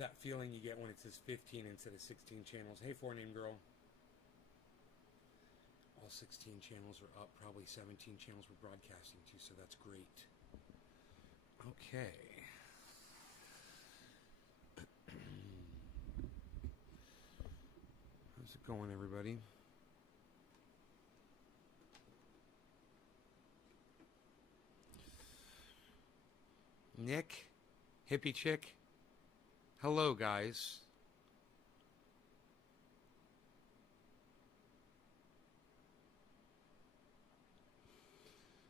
that feeling you get when it says 15 instead of 16 channels. Hey, 4-name girl. All 16 channels are up. Probably 17 channels we're broadcasting to, so that's great. Okay. How's it going, everybody? Nick? Hippie chick? Hello, guys.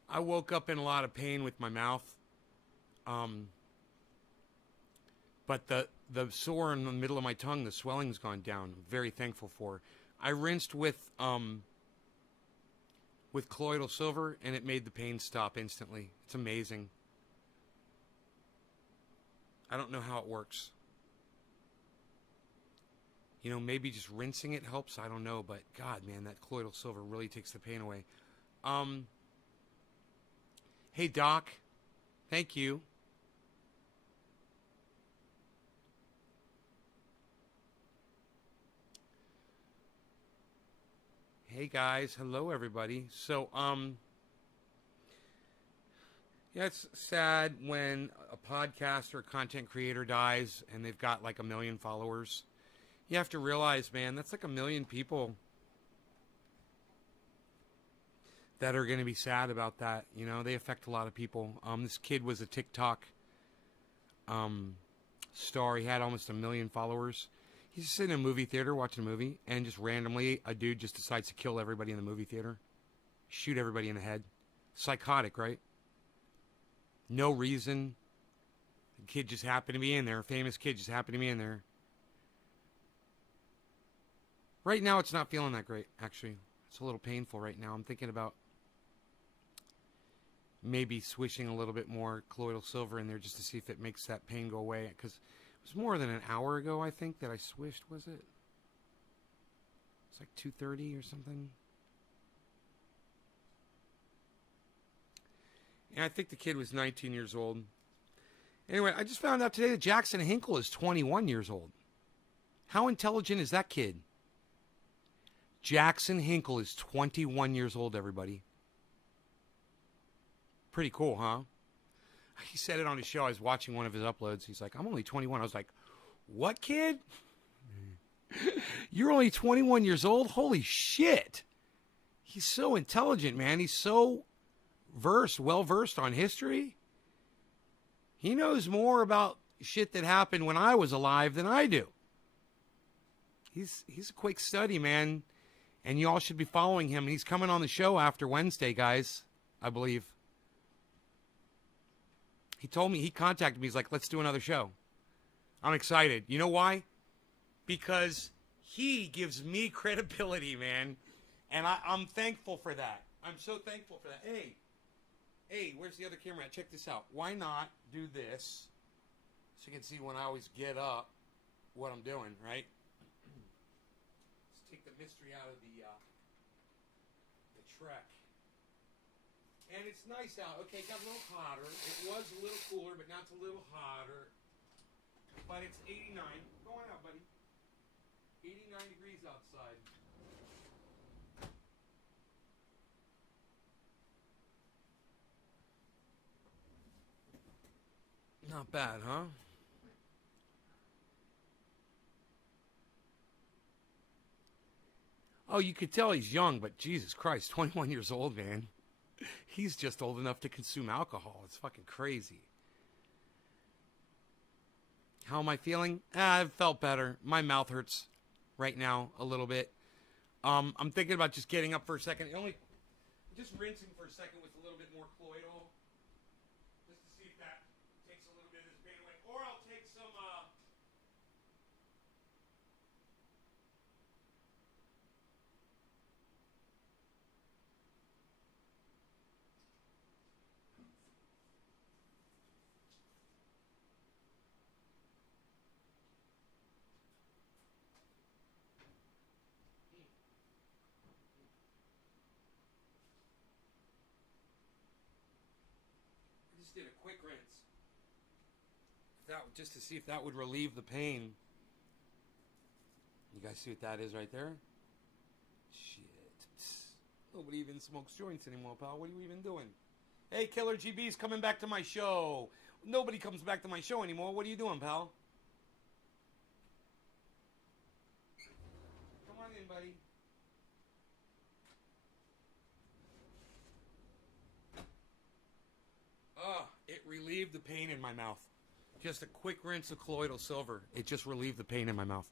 I woke up in a lot of pain with my mouth. But the sore in the middle of my tongue, the swelling's gone down. I'm very thankful for. I rinsed with colloidal silver, and it made the pain stop instantly. It's amazing. I don't know how it works. You know, maybe just rinsing it helps. I don't know, but God, man, that colloidal silver really takes the pain away. Hey, Doc. Thank you. Hey, guys. Hello, everybody. So, yeah, it's sad when a podcaster or content creator dies and they've got like 1 million followers. You have to realize, man, that's like 1 million people that are going to be sad about that. You know, they affect a lot of people. This kid was a TikTok star. He had almost 1 million followers. He's just sitting in a movie theater watching a movie, and just randomly a dude just decides to kill everybody in the movie theater. Shoot everybody in the head. Psychotic, right? No reason. The kid just happened to be in there. A famous kid just happened to be in there. Right now, it's not feeling that great, actually. It's a little painful right now. I'm thinking about maybe swishing a little bit more colloidal silver in there just to see if it makes that pain go away. Because it was more than an hour ago, I think, that I swished, was it? It's like 2:30 or something. And I think the kid was 19 years old. Anyway, I just found out today that Jackson Hinkle is 21 years old. How intelligent is that kid? Jackson Hinkle is 21 years old, everybody. Pretty cool, huh? He said it on his show. I was watching one of his uploads. He's like, I'm only 21. I was like, what, kid? You're only 21 years old? Holy shit. He's so intelligent, man. He's so well-versed on history. He knows more about shit that happened when I was alive than I do. He's a quick study, man. And you all should be following him. He's coming on the show after Wednesday, guys, I believe. He told me, he contacted me. He's like, let's do another show. I'm excited. You know why? Because he gives me credibility, man. And I'm thankful for that. I'm so thankful for that. Hey, where's the other camera at? Check this out. Why not do this so you can see when I always get up what I'm doing, right? Let's take the mystery out of the trek. And it's nice out. Okay, it got a little hotter. It was a little cooler, but now it's a little hotter. But it's 89. Go on out, buddy. 89 degrees outside. Not bad, huh? Oh, you could tell he's young, but Jesus Christ, 21 years old, man. He's just old enough to consume alcohol. It's fucking crazy. How am I feeling? I've felt better. My mouth hurts right now a little bit. I'm thinking about just getting up for a second. Just rinsing for a second with a little bit more colloidal. Just to see if that takes a little bit of this pain away. Or I'll take some... did a quick rinse. If just to see if that would relieve the pain. You guys see what that is right there? Shit. Nobody even smokes joints anymore, pal. What are you even doing? Hey, Killer GB's coming back to my show. Nobody comes back to my show anymore. What are you doing, pal? Come on in, buddy. It relieved the pain in my mouth. Just a quick rinse of colloidal silver. It just relieved the pain in my mouth.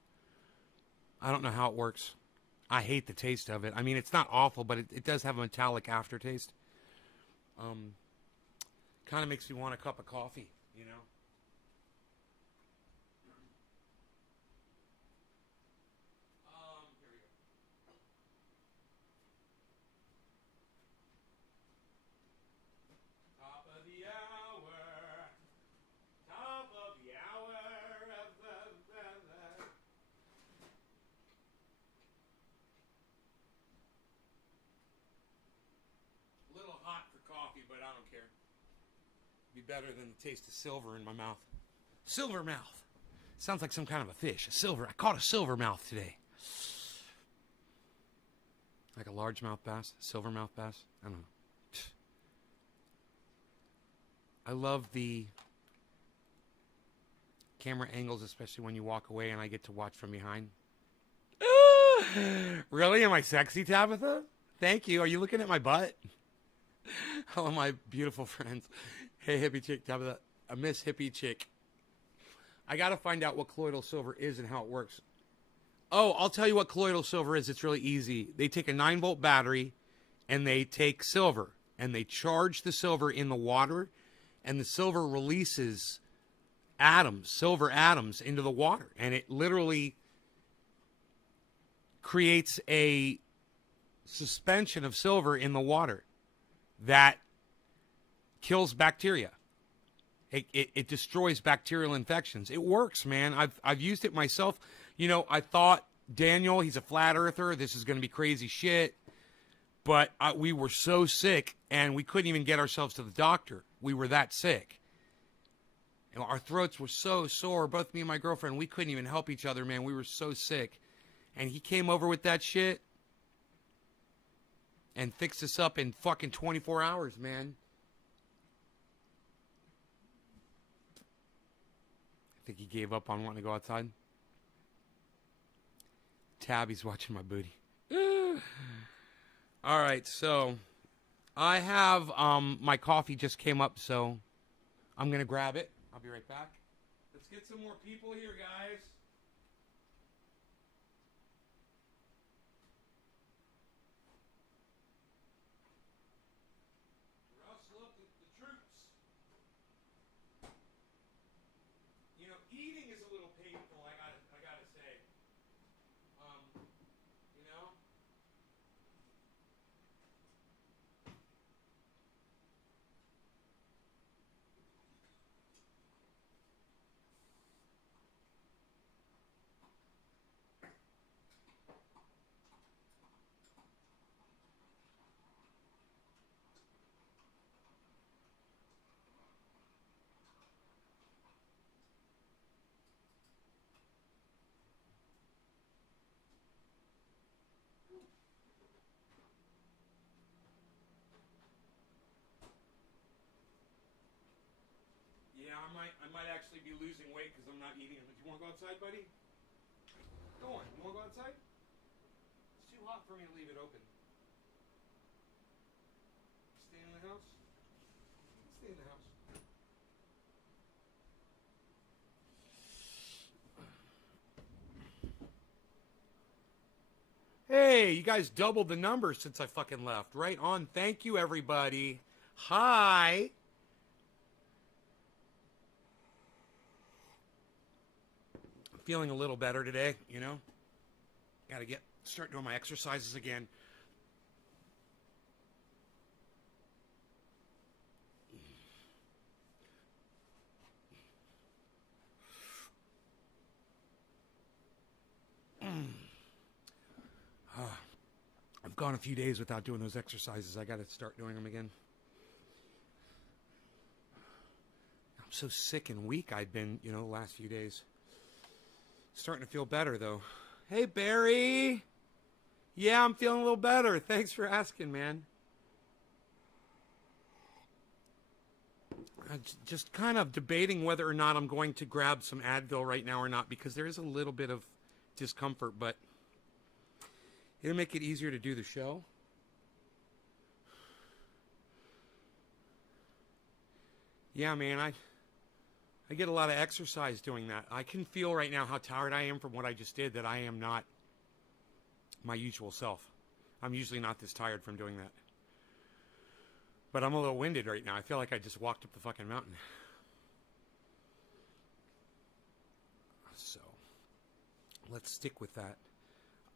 I don't know how it works. I hate the taste of it. I mean, it's not awful, but it does have a metallic aftertaste. Kind of makes me want a cup of coffee, you know? Here we go. Top of the hour. Top of the hour. A little hot for coffee, but I don't care. Be better than the taste of silver in my mouth. Silver mouth. Sounds like some kind of a fish. A silver. I caught a silver mouth today. Like a largemouth bass? Silvermouth bass? I don't know. I love the camera angles, especially when you walk away and I get to watch from behind. Really? Am I sexy, Tabitha? Thank you. Are you looking at my butt? Hello, my beautiful friends. Hey, hippie chick, Tabitha. I miss hippie chick. I got to find out what colloidal silver is and how it works. Oh, I'll tell you what colloidal silver is. It's really easy. They take a 9-volt battery and they take silver and they charge the silver in the water, and the silver releases atoms, silver atoms, into the water, and it literally creates a suspension of silver in the water that kills bacteria. It destroys bacterial infections. It works, man. I've used it myself. You know, I thought, Daniel, he's a flat earther. This is going to be crazy shit. But we were so sick, and we couldn't even get ourselves to the doctor. We were that sick. You know, our throats were so sore. Both me and my girlfriend, we couldn't even help each other, man. We were so sick. And he came over with that shit and fixed us up in fucking 24 hours, man. I think he gave up on wanting to go outside. Tabby's watching my booty. All right, so I have my coffee just came up, so I'm going to grab it. I'll be right back. Let's get some more people here, guys. Rustle up the troops. You know, eating is a little painful, I gotta say. You know? Yeah, I might actually be losing weight because I'm not eating. Do you want to go outside, buddy? Go on. You want to go outside? It's too hot for me to leave it open. Stay in the house? Stay in the house. Hey, you guys doubled the numbers since I fucking left. Right on. Thank you, everybody. Hi. I'm feeling a little better today, you know? Gotta start doing my exercises again. I've gone a few days without doing those exercises. I got to start doing them again. I'm so sick and weak I've been, the last few days. Starting to feel better, though. Hey, Barry. Yeah, I'm feeling a little better. Thanks for asking, man. I'm just kind of debating whether or not I'm going to grab some Advil right now or not, because there is a little bit of discomfort, but it'll make it easier to do the show. Yeah, man, I get a lot of exercise doing that. I can feel right now how tired I am from what I just did, that I am not my usual self. I'm usually not this tired from doing that. But I'm a little winded right now. I feel like I just walked up the fucking mountain. So, let's stick with that.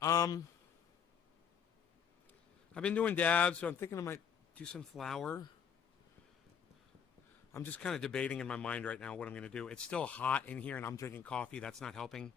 I've been doing dabs, so I'm thinking I might do some flour. I'm just kind of debating in my mind right now what I'm going to do. It's still hot in here, and I'm drinking coffee. That's not helping.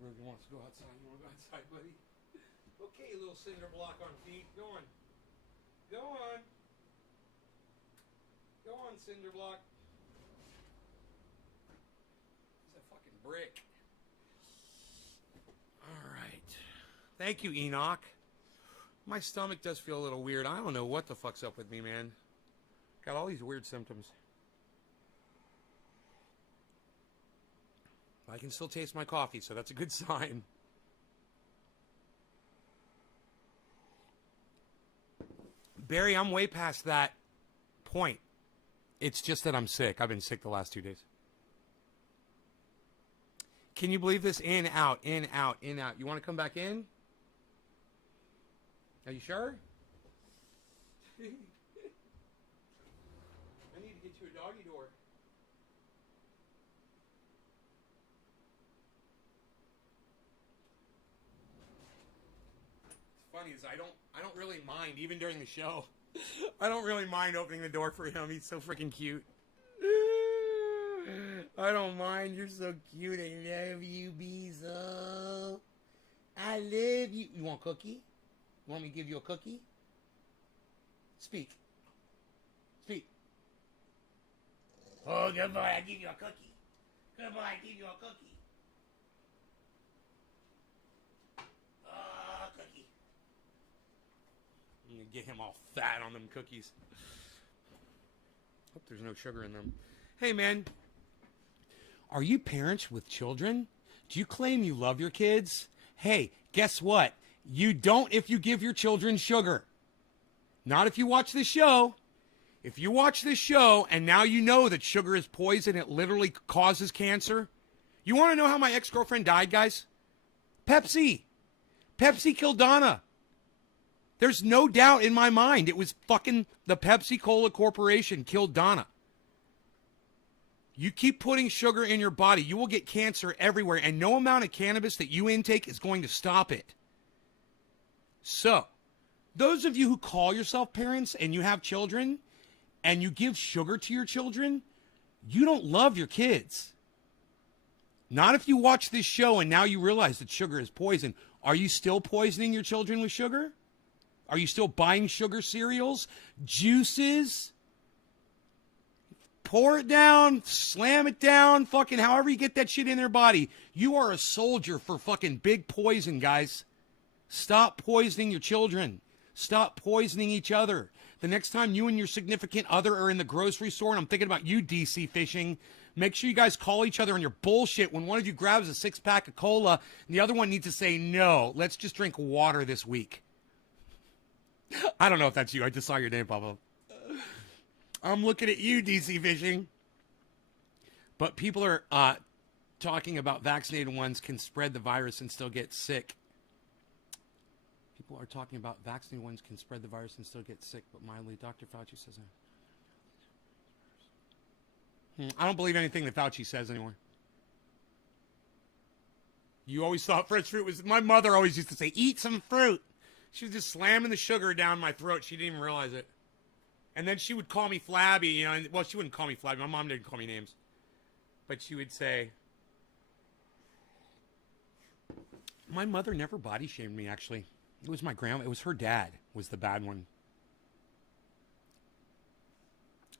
Ruben wants to go outside. You want to go outside, buddy? Okay, little cinder block on feet. Go on. Go on. Go on, cinder block. He's a fucking brick. All right. Thank you, Enoch. My stomach does feel a little weird. I don't know what the fuck's up with me, man. Got all these weird symptoms. I can still taste my coffee, so that's a good sign. Barry, I'm way past that point. It's just that I'm sick. I've been sick the last 2 days. Can you believe this? In, out, in, out, in, out. You want to come back in? Are you sure? I need to get you a doggy door. Funny is I don't really mind, even during the show. I don't really mind opening the door for him. He's so freaking cute. I don't mind. You're so cute. I love you, Beezel. I love you. You want a cookie? You want me to give you a cookie? Speak. Speak. Oh, good boy. I give you a cookie. Good boy. I give you a cookie. Get him all fat on them cookies. Hope there's no sugar in them. Hey, man. Are you parents with children? Do you claim you love your kids? Hey, guess what? You don't if you give your children sugar. Not if you watch this show. If you watch this show and now you know that sugar is poison, it literally causes cancer. You want to know how my ex-girlfriend died, guys? Pepsi. Pepsi killed Donna. There's no doubt in my mind it was fucking the Pepsi-Cola Corporation killed Donna. You keep putting sugar in your body, you will get cancer everywhere, and no amount of cannabis that you intake is going to stop it. So, those of you who call yourself parents and you have children and you give sugar to your children, you don't love your kids. Not if you watch this show and now you realize that sugar is poison. Are you still poisoning your children with sugar? Are you still buying sugar cereals, juices? Pour it down, slam it down, fucking however you get that shit in their body. You are a soldier for fucking big poison, guys. Stop poisoning your children. Stop poisoning each other. The next time you and your significant other are in the grocery store, and I'm thinking about you, DC Fishing, make sure you guys call each other on your bullshit when one of you grabs a 6-pack of cola and the other one needs to say, no, let's just drink water this week. I don't know if that's you. I just saw your name pop up. I'm looking at you, DC Fishing. But people are talking about vaccinated ones can spread the virus and still get sick. People are talking about vaccinated ones can spread the virus and still get sick, but mildly. Dr. Fauci says that. I don't believe anything that Fauci says anymore. You always thought fresh fruit was... My mother always used to say, eat some fruit. She was just slamming the sugar down my throat. She didn't even realize it. And then she would call me flabby, you know. And, well, she wouldn't call me flabby. My mom didn't call me names. But she would say, my mother never body shamed me, actually. It was my grandma. It was her dad was the bad one.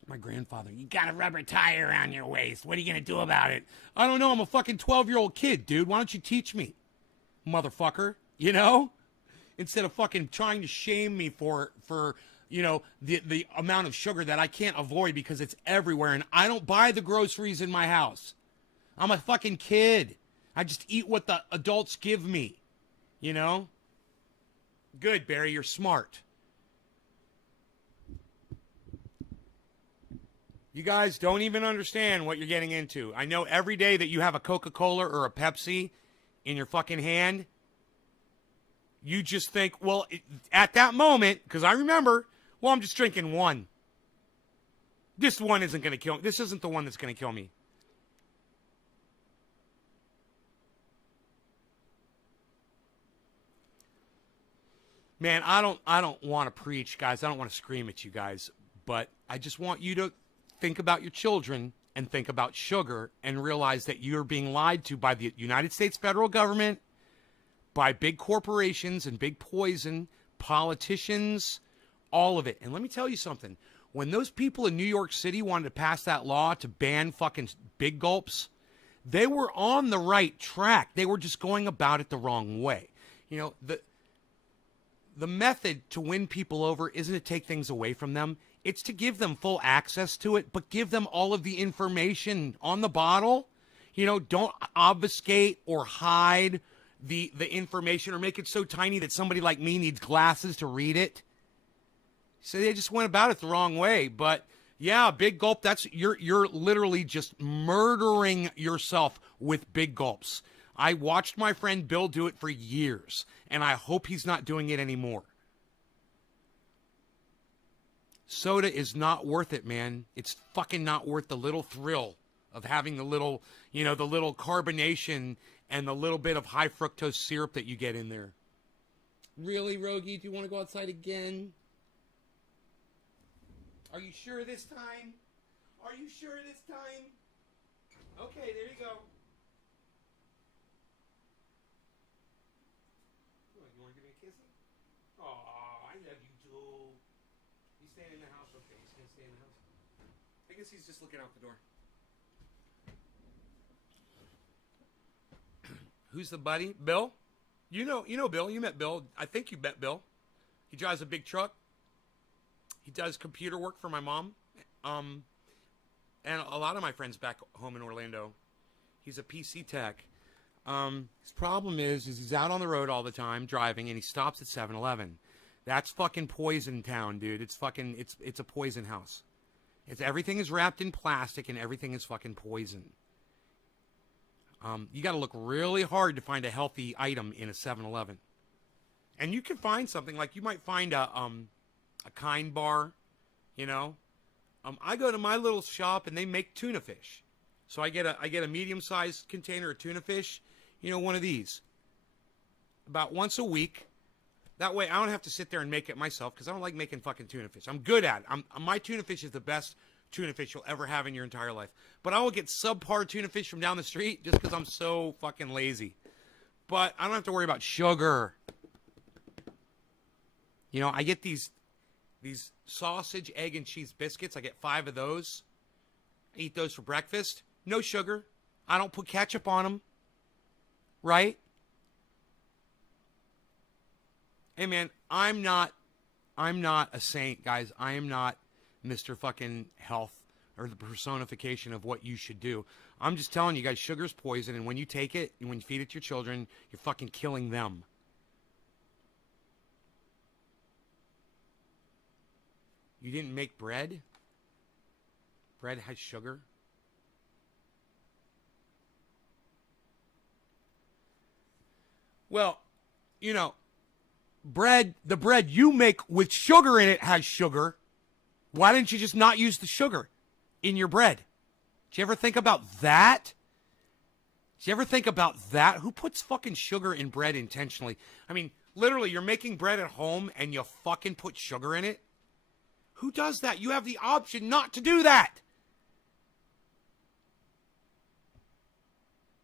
My grandfather, you got a rubber tie around your waist. What are you going to do about it? I don't know. I'm a fucking 12-year-old kid, dude. Why don't you teach me, motherfucker? You know? Instead of fucking trying to shame me for you know, the amount of sugar that I can't avoid because it's everywhere. And I don't buy the groceries in my house. I'm a fucking kid. I just eat what the adults give me. You know? Good, Barry. You're smart. You guys don't even understand what you're getting into. I know every day that you have a Coca-Cola or a Pepsi in your fucking hand, you just think, well, at that moment, because I remember, well, I'm just drinking one. This one isn't going to kill me. This isn't the one that's going to kill me. Man, I don't want to preach, guys. I don't want to scream at you guys, but I just want you to think about your children and think about sugar and realize that you're being lied to by the United States federal government, by big corporations and big poison, politicians, all of it. And let me tell you something. When those people in New York City wanted to pass that law to ban fucking big gulps, they were on the right track. They were just going about it the wrong way. You know, the method to win people over isn't to take things away from them. It's to give them full access to it, but give them all of the information on the bottle. You know, don't obfuscate or hide the information or make it so tiny that somebody like me needs glasses to read it. So they just went about it the wrong way. But yeah, big gulp, you're literally just murdering yourself with big gulps. I watched my friend Bill do it for years, and I hope he's not doing it anymore. Soda is not worth it, man. It's fucking not worth the little thrill of having the little, you know, the little carbonation and the little bit of high fructose syrup that you get in there. Really, Rogie? Do you want to go outside again? Are you sure this time? Are you sure this time? Okay, there you go. You want to give me a kissy? Aw, I love you too. He's staying in the house. Okay, he's going to stay in the house. I guess he's just looking out the door. Who's the buddy? Bill? You know Bill. You met Bill. I think you met Bill. He drives a big truck. He does computer work for my mom. And a lot of my friends back home in Orlando. He's a PC tech. His problem is he's out on the road all the time driving, and he stops at 7-Eleven. That's fucking poison town, dude. It's a poison house. Everything is wrapped in plastic, and everything is fucking poison. You got to look really hard to find a healthy item in a 7-Eleven. And you can find something, like you might find a Kind bar, you know. I go to my little shop, and they make tuna fish. So I get a medium-sized container of tuna fish, you know, one of these, about once a week. That way I don't have to sit there and make it myself, because I don't like making fucking tuna fish. I'm good at it. My tuna fish is the best tuna fish you'll ever have in your entire life. But I will get subpar tuna fish from down the street just because I'm so fucking lazy. But I don't have to worry about sugar. You know, I get these sausage, egg, and cheese biscuits. I get 5 of those. I eat those for breakfast. No sugar. I don't put ketchup on them. Right? Hey, man, I'm not a saint, guys. I am not Mr. fucking Health or the personification of what you should do. I'm just telling you guys, sugar's poison, and when you take it, and when you feed it to your children, you're fucking killing them. You didn't make bread? Bread has sugar? Well, you know, the bread you make with sugar in it has sugar. Why didn't you just not use the sugar in your bread? Did you ever think about that? Did you ever think about that? Who puts fucking sugar in bread intentionally? I mean, literally, you're making bread at home and you fucking put sugar in it? Who does that? You have the option not to do that.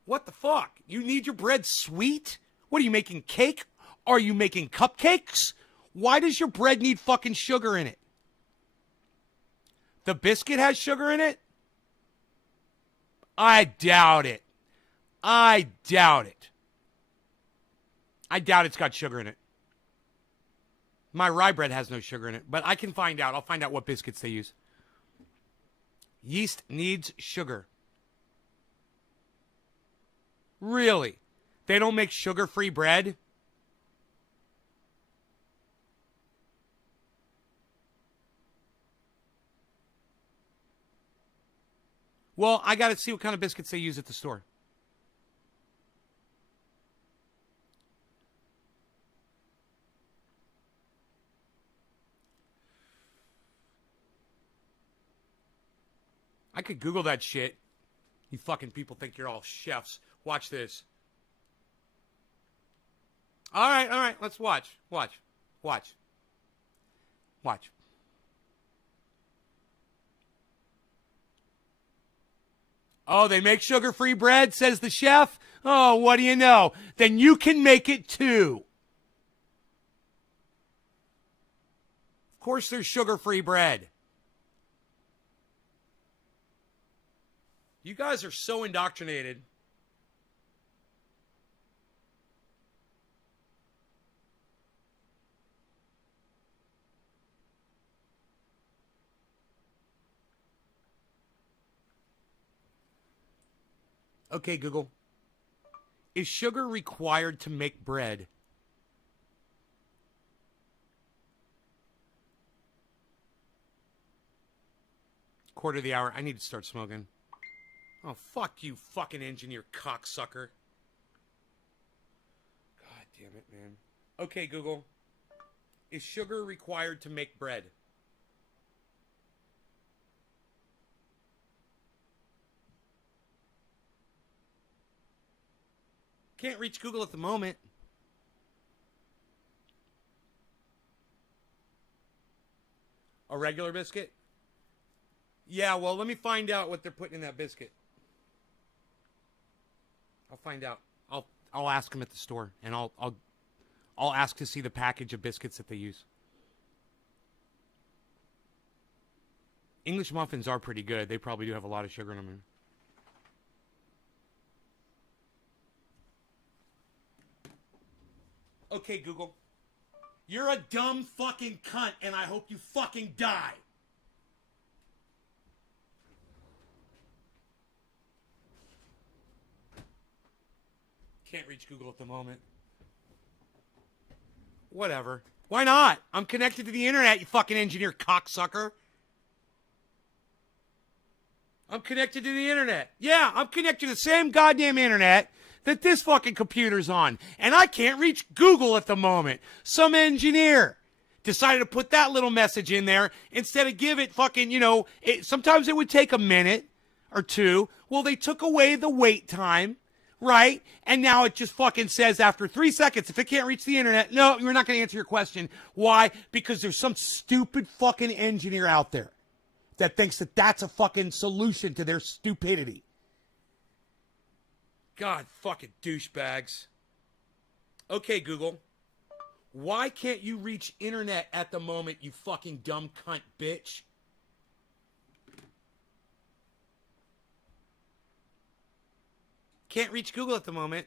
What the fuck? You need your bread sweet? What are you making, cake? Are you making cupcakes? Why does your bread need fucking sugar in it? The biscuit has sugar in it? I doubt it. I doubt it. I doubt it's got sugar in it. My rye bread has no sugar in it, but I can find out. I'll find out what biscuits they use. Yeast needs sugar. Really? They don't make sugar-free bread? Well, I got to see what kind of biscuits they use at the store. I could Google that shit. You fucking people think you're all chefs. Watch this. All right. Let's watch. Watch. Oh, they make sugar-free bread, says the chef? Oh, what do you know? Then you can make it too. Of course there's sugar-free bread. You guys are so indoctrinated. Okay, Google. Is sugar required to make bread? Quarter of the hour. I need to start smoking. Oh, fuck you, fucking engineer cocksucker. God damn it, man. Okay, Google. Is sugar required to make bread? Can't reach Google at the moment. A regular biscuit? Yeah, well, let me find out what they're putting in that biscuit. I'll find out. I'll ask them at the store, and I'll ask to see the package of biscuits that they use. English muffins are pretty good. They probably do have a lot of sugar in them. Okay, Google. You're a dumb fucking cunt, and I hope you fucking die. Can't reach Google at the moment. Whatever. Why not? I'm connected to the internet, you fucking engineer cocksucker. I'm connected to the internet. Yeah, I'm connected to the same goddamn internet that this fucking computer's on. And I can't reach Google at the moment. Some engineer decided to put that little message in there instead of give it fucking, sometimes it would take a minute or two. Well, they took away the wait time. Right? And now it just fucking says after 3 seconds, if it can't reach the internet, no, we're not going to answer your question. Why? Because there's some stupid fucking engineer out there that thinks that that's a fucking solution to their stupidity. God, fucking douchebags. Okay, Google. Why can't you reach internet at the moment, you fucking dumb cunt bitch? Can't reach Google at the moment.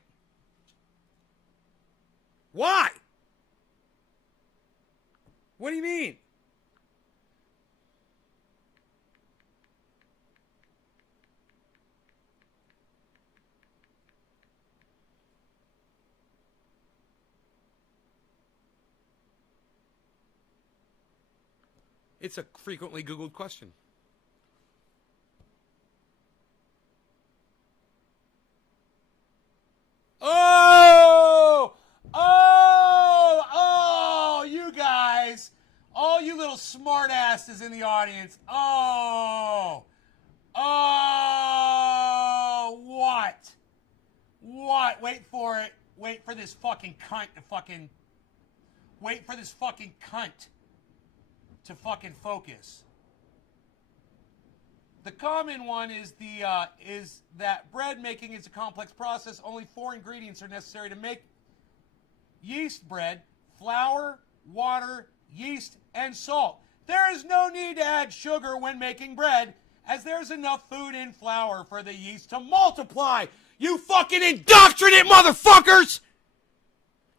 Why? What do you mean? It's a frequently Googled question. Oh, you guys. All you little smart asses in the audience. What? Wait for it. Wait for this fucking cunt to to fucking focus. The common one is is that bread making is a complex process. Only 4 ingredients are necessary to make yeast bread: flour, water, yeast, and salt. There is no need to add sugar when making bread, as there's enough food in flour for the yeast to multiply. You fucking indoctrinate motherfuckers!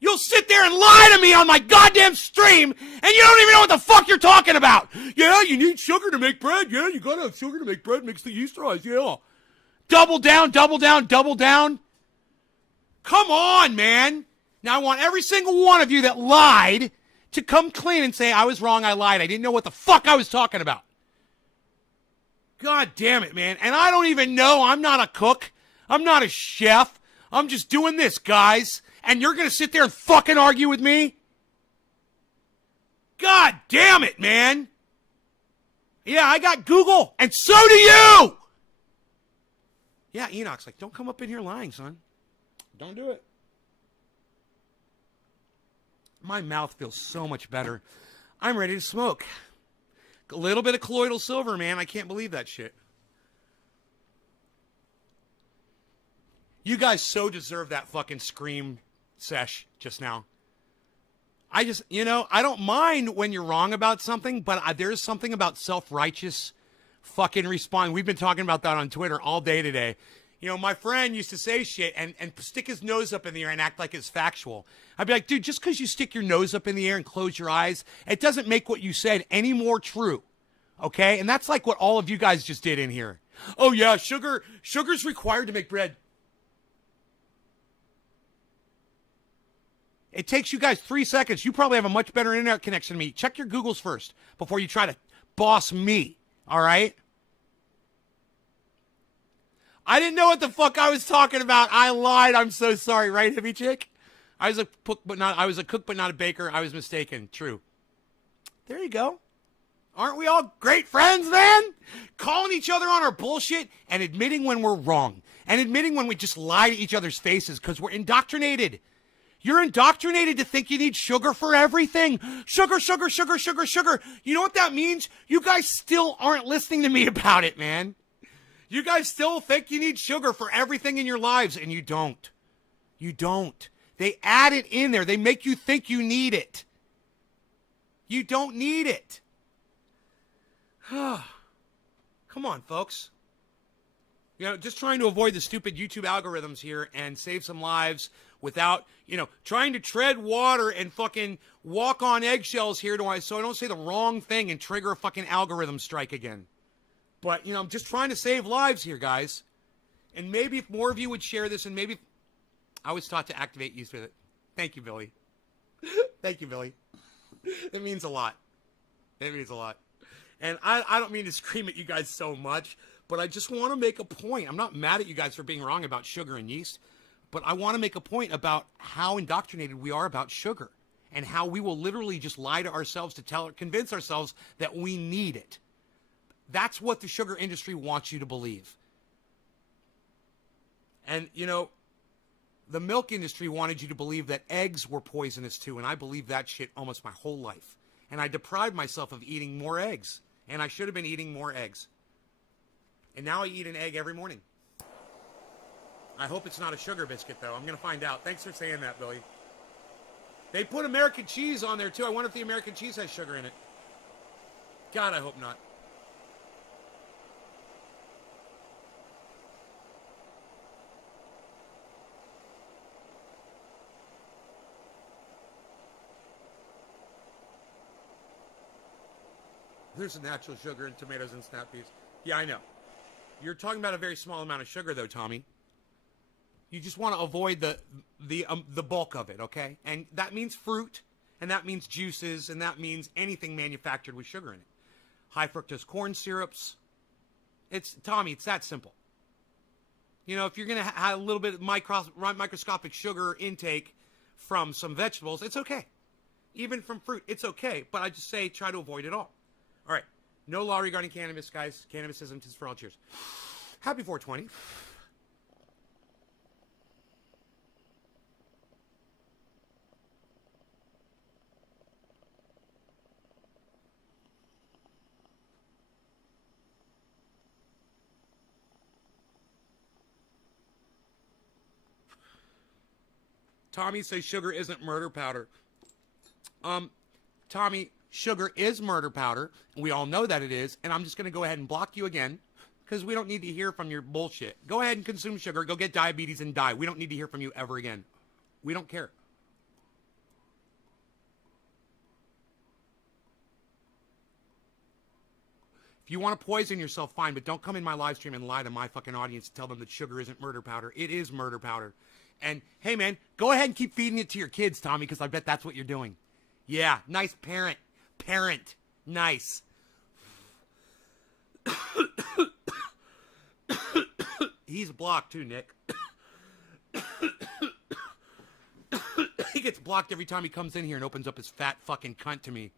You'll sit there and lie to me on my goddamn stream, and you don't even know what the fuck you're talking about. Yeah, you need sugar to make bread. Yeah, you gotta have sugar to make bread. Makes the yeast rise. Yeah. Double down, double down, double down. Come on, man. Now I want every single one of you that lied to come clean and say, I was wrong, I lied. I didn't know what the fuck I was talking about. God damn it, man. And I don't even know. I'm not a cook. I'm not a chef. I'm just doing this, guys. And you're going to sit there and fucking argue with me? God damn it, man. Yeah, I got Google, and so do you. Yeah, Enoch's like, don't come up in here lying, son. Don't do it. My mouth feels so much better. I'm ready to smoke. A little bit of colloidal silver, man. I can't believe that shit. You guys so deserve that fucking scream sesh just now. I just, I don't mind when you're wrong about something, but there's something about self-righteous fucking responding. We've been talking about that on Twitter all day today. My friend used to say shit and stick his nose up in the air and act like it's factual. I'd be like, dude, just because you stick your nose up in the air and close your eyes, it doesn't make what you said any more true. Okay? And that's like what all of you guys just did in here. Oh, yeah, sugar's required to make bread. It takes you guys 3 seconds. You probably have a much better internet connection than me. Check your Googles first before you try to boss me. All right? I didn't know what the fuck I was talking about. I lied. I'm so sorry, right, hippie chick? I was a cook, but not a baker. I was mistaken. True. There you go. Aren't we all great friends, man? Calling each other on our bullshit and admitting when we're wrong. And admitting when we just lie to each other's faces because we're indoctrinated. You're indoctrinated to think you need sugar for everything. Sugar, sugar, sugar, sugar, sugar. You know what that means? You guys still aren't listening to me about it, man. You guys still think you need sugar for everything in your lives, and you don't. You don't. They add it in there. They make you think you need it. You don't need it. Come on, folks. Just trying to avoid the stupid YouTube algorithms here and save some lives without, trying to tread water and fucking walk on eggshells here so I don't say the wrong thing and trigger a fucking algorithm strike again. But, I'm just trying to save lives here, guys. And maybe if more of you would share this, and maybe I was taught to activate yeast with it. Thank you, Billy. Thank you, Billy. It means a lot. It means a lot. And I don't mean to scream at you guys so much, but I just want to make a point. I'm not mad at you guys for being wrong about sugar and yeast, but I want to make a point about how indoctrinated we are about sugar and how we will literally just lie to ourselves to convince ourselves that we need it. That's what the sugar industry wants you to believe. And, the milk industry wanted you to believe that eggs were poisonous too, and I believed that shit almost my whole life. And I deprived myself of eating more eggs, and I should have been eating more eggs. And now I eat an egg every morning. I hope it's not a sugar biscuit, though. I'm going to find out. Thanks for saying that, Billy. They put American cheese on there, too. I wonder if the American cheese has sugar in it. God, I hope not. There's a natural sugar in tomatoes and snap peas. Yeah, I know. You're talking about a very small amount of sugar, though, Tommy. You just want to avoid the bulk of it, okay? And that means fruit, and that means juices, and that means anything manufactured with sugar in it. High fructose corn syrups. Tommy, it's that simple. If you're going to have a little bit of microscopic sugar intake from some vegetables, it's okay. Even from fruit, it's okay. But I just say try to avoid it all. All right. No law regarding cannabis, guys. Cannabis isn't just for all. Cheers. Happy 420. Tommy says sugar isn't murder powder. Tommy, sugar is murder powder. We all know that it is. And I'm just going to go ahead and block you again because we don't need to hear from your bullshit. Go ahead and consume sugar. Go get diabetes and die. We don't need to hear from you ever again. We don't care. If you want to poison yourself, fine, but don't come in my live stream and lie to my fucking audience and tell them that sugar isn't murder powder. It is murder powder. And, hey, man, go ahead and keep feeding it to your kids, Tommy, because I bet that's what you're doing. Yeah, nice parent. Parent. Nice. He's blocked, too, Nick. He gets blocked every time he comes in here and opens up his fat fucking cunt to me.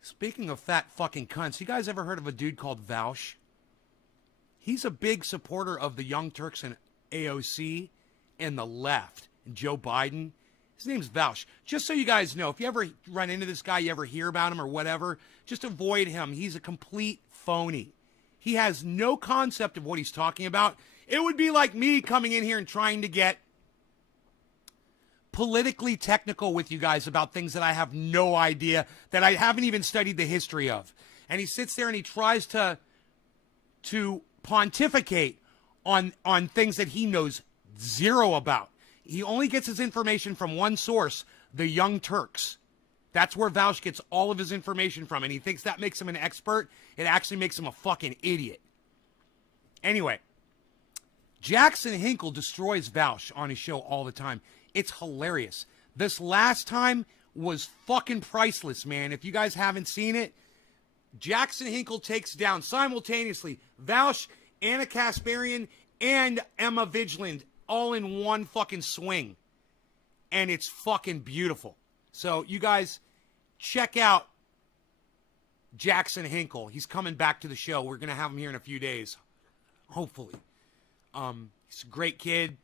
Speaking of fat fucking cunts, you guys ever heard of a dude called Vaush? He's a big supporter of the Young Turks and AOC and the left. And Joe Biden. His name's Vaush. Just so you guys know, if you ever run into this guy, you ever hear about him or whatever, just avoid him. He's a complete phony. He has no concept of what he's talking about. It would be like me coming in here and trying to get politically technical with you guys about things that I have no idea, that I haven't even studied the history of. And he sits there and he tries to pontificate on things that he knows zero about. He only gets his information from one source, the Young Turks. That's where Vaush gets all of his information from, and he thinks that makes him an expert. It actually makes him a fucking idiot. Anyway, Jackson Hinkle destroys Vaush on his show all the time. It's hilarious. This last time was fucking priceless, man. If you guys haven't seen it, Jackson Hinkle takes down simultaneously Vaush, Anna Kasparian, and Emma Vigeland all in one fucking swing. And it's fucking beautiful. So you guys check out Jackson Hinkle. He's coming back to the show. We're going to have him here in a few days, hopefully. He's a great kid.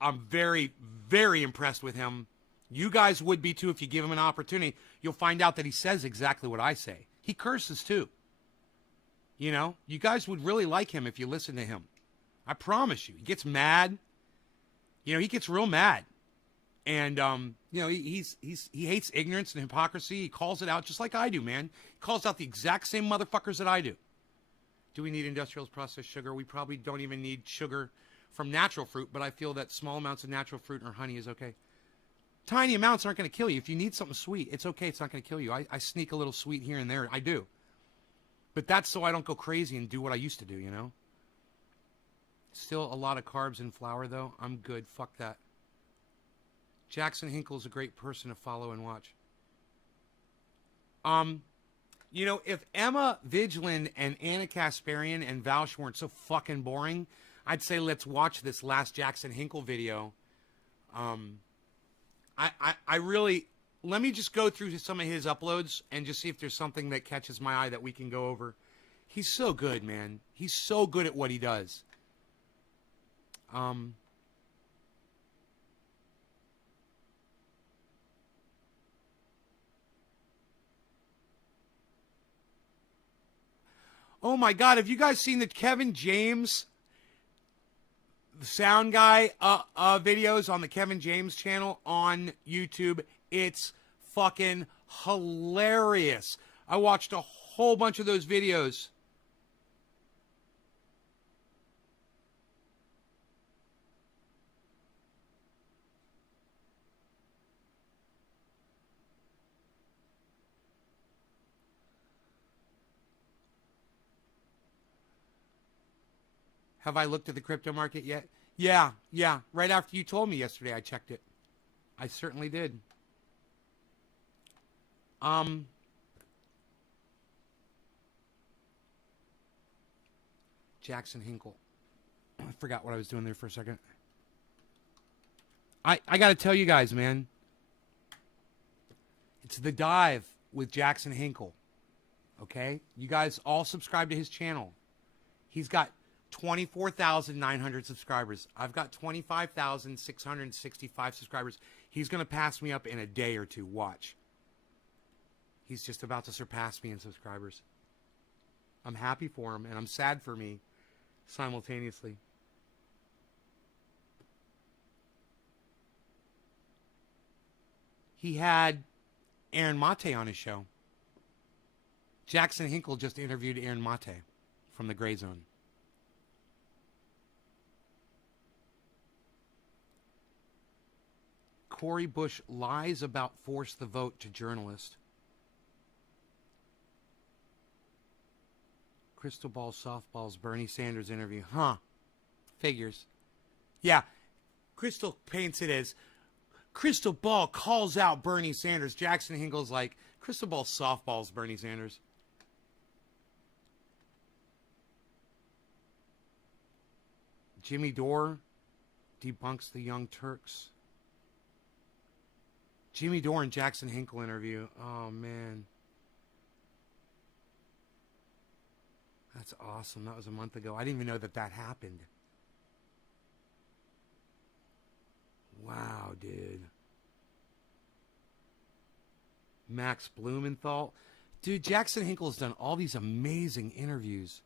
I'm very, very impressed with him. You guys would be too if you give him an opportunity. You'll find out that he says exactly what I say. He curses too. You know, you guys would really like him if you listen to him. I promise you. He gets mad. You know, he gets real mad. And, you know, he hates ignorance and hypocrisy. He calls it out just like I do, man. He calls out the exact same motherfuckers that I do. Do we need industrial processed sugar? We probably don't even need sugar from natural fruit, but I feel that small amounts of natural fruit or honey is okay. Tiny amounts aren't going to kill you. If you need something sweet, it's okay. It's not going to kill you. I sneak a little sweet here and there. I do. But that's so I don't go crazy and do what I used to do, you know? Still a lot of carbs in flour, though. I'm good. Fuck that. Jackson Hinkle is a great person to follow and watch. You know, if Emma Vigeland and Anna Kasparian and Vaush weren't so fucking boring, I'd say let's watch this last Jackson Hinkle video. I really, let me just go through some of his uploads and just see if there's something that catches my eye that we can go over. He's so good, man. He's so good at what he does. Oh my God, have you guys seen the Kevin James, the sound guy, videos on the Kevin James channel on YouTube? It's fucking hilarious. I watched a whole bunch of those videos. Have I looked at the crypto market yet? Yeah. Right after you told me yesterday, I checked it. I certainly did. Jackson Hinkle. I forgot what I was doing there for a second. I got to tell you guys, man. It's The Dive with Jackson Hinkle. Okay? You guys all subscribe to his channel. He's got 24,900 subscribers. I've got 25,665 subscribers. He's going to pass me up in a day or two. Watch. He's just about to surpass me in subscribers. I'm happy for him, and I'm sad for me simultaneously. He had Aaron Mate on his show. Jackson Hinkle just interviewed Aaron Mate from the Gray Zone. Cori Bush lies about force the vote to journalist. Crystal ball softballs Bernie Sanders interview. Huh. Figures. Yeah. Crystal paints it as Crystal Ball calls out Bernie Sanders. Jackson Hinkle's like, Crystal Ball softballs Bernie Sanders. Jimmy Dore debunks the Young Turks. Jimmy Dore and Jackson Hinkle interview. Oh, man. That's awesome. That was a month ago. I didn't even know that that happened. Wow, dude. Max Blumenthal. Dude, Jackson Hinkle has done all these amazing interviews.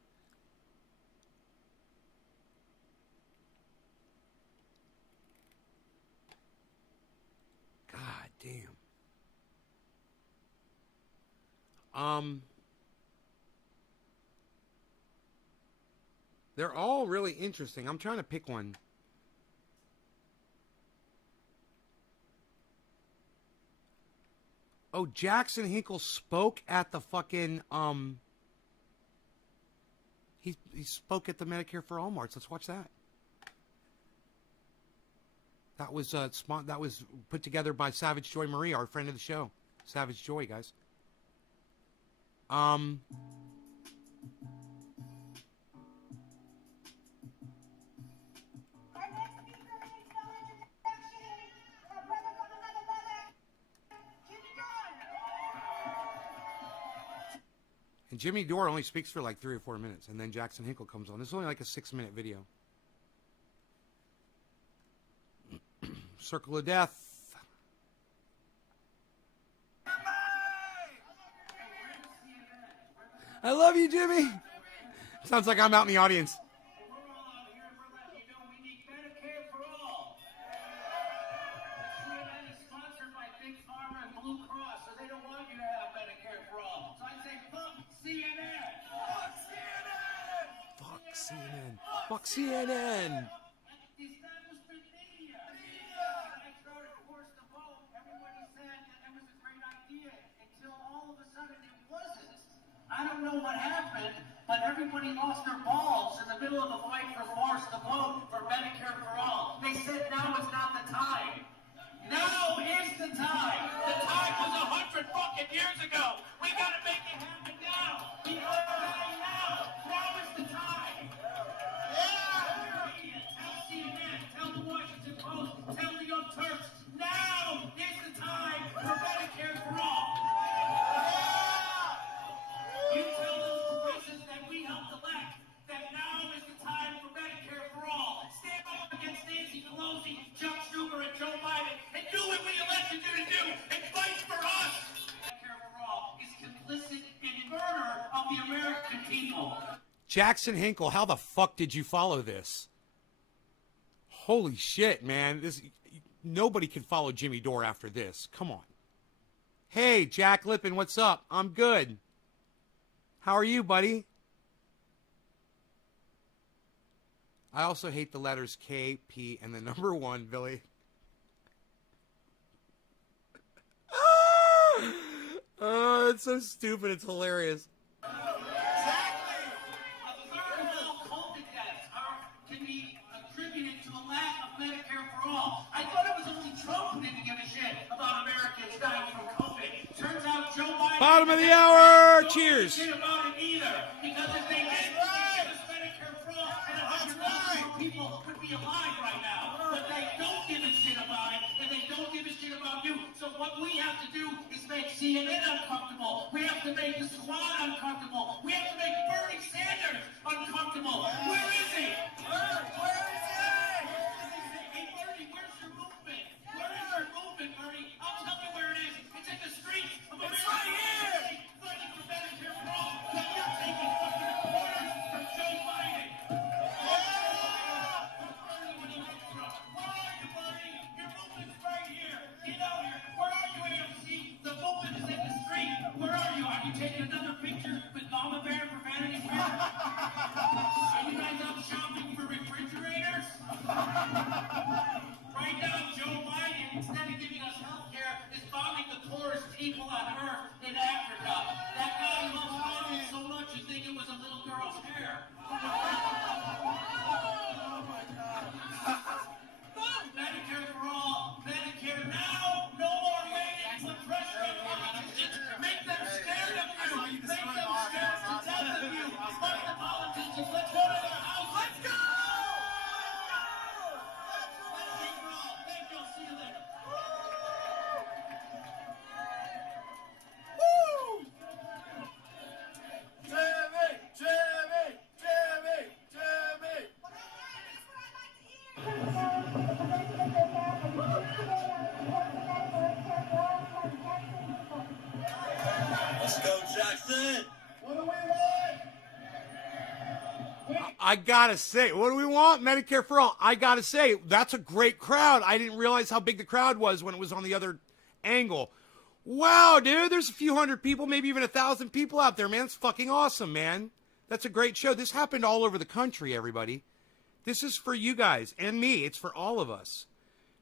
God damn. They're all really interesting. I'm trying to pick one. Oh, Jackson Hinkle spoke at the fucking he spoke at the Medicare for All March. Let's watch that. That was put together by Savage Joy Marie, our friend of the show. Savage Joy, guys. And Jimmy Dore only speaks for like 3 or 4 minutes, and then Jackson Hinkle comes on. This is only like a 6-minute video. Circle of Death. I love you, Jimmy. Sounds like I'm out in the audience. Fuck CNN. I don't know what happened, but everybody lost their balls in the middle of the fight for force the vote for Medicare for all. They said now is not the time. Now is the time. The time was 100 fucking years ago. We gotta make it happen now. We are ready now. Now is the time. Yeah. Tell CNN, tell the Washington Post, tell the Young Turks. Now is the time for Medicare for all. You tell those progressives that we helped elect that now is the time for Medicare for all. Stand up against Nancy Pelosi, Chuck Schumer, and Joe Biden, and do what we elected you to do, and fight for us. Medicare for all is complicit in murder of the American people. Jackson Hinkle, how the fuck did you follow this? Holy shit, man. Nobody can follow Jimmy Dore after this. Come on. Hey, Jack Lippin, what's up? I'm good. How are you, buddy? I also hate the letters K, P, and the number 1, Billy. Oh, it's so stupid. It's hilarious. Exactly. A third of all COVID deaths can be attributed to a lack of Medicare for all. I thought it was only Trump who didn't give a shit about Americans dying from COVID. Turns out Joe Biden. Bottom of the hour. Cheers. About it either, because if they did give us Medicare for all, and 100 million more people would be alive right now. But they don't give a shit about it, and they don't give a shit about you. So what we have to do is make CNN uncomfortable. We have to make the Squad uncomfortable. We have to make Bernie Sanders uncomfortable. Where is he? Where is he? Hey, Bernie, where's your movement? Where is your movement, Bernie? I'll tell you where it is. It's in the streets of America. It's right here. Fighting for Medicare for all. That you're taking fucking orders from Joe Biden. Let's go, Jackson. What do we want? I gotta say, what do we want? Medicare for all. I gotta say, that's a great crowd. I didn't realize how big the crowd was when it was on the other angle. Wow, dude, there's a few hundred people, maybe even 1,000 people out there, man. It's fucking awesome, man. That's a great show. This happened all over the country, everybody. This is for you guys and me. It's for all of us.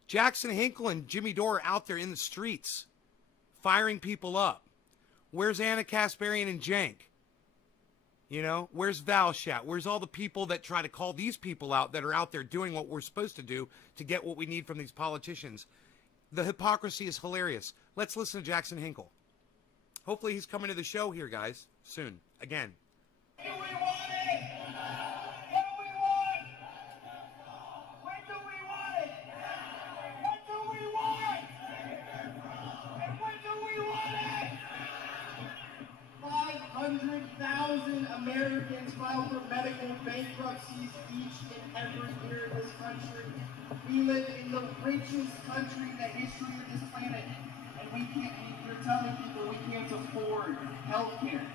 Jackson Hinkle and Jimmy Dore are out there in the streets, firing people up. Where's Anna Kasparian and Jank? You know, where's Valshat? Where's all the people that try to call these people out that are out there doing what we're supposed to do to get what we need from these politicians? The hypocrisy is hilarious. Let's listen to Jackson Hinkle. Hopefully he's coming to the show here, guys, soon. Again. Do we want it? What do we want? When do we want it? What do we want? And when do we want it? 500,000 Americans file for medical bankruptcies each and every year in this country. We live in the richest country in the history of this planet, and you're telling people we can't afford health care.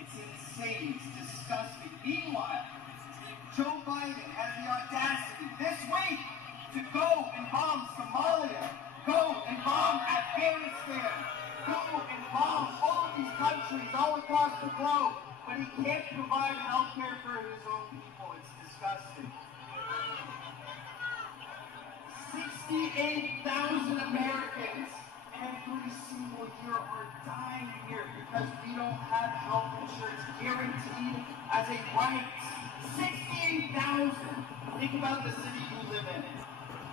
It's insane. It's disgusting. Meanwhile, Joe Biden has the audacity this week to go and bomb Somalia, go and bomb Afghanistan, go and bomb all of these countries all across the globe, but he can't provide health care for his own people. It's disgusting. 68,000 Americans every single year are dying here because we don't have health insurance guaranteed as a right. 68,000. Think about the city you live in.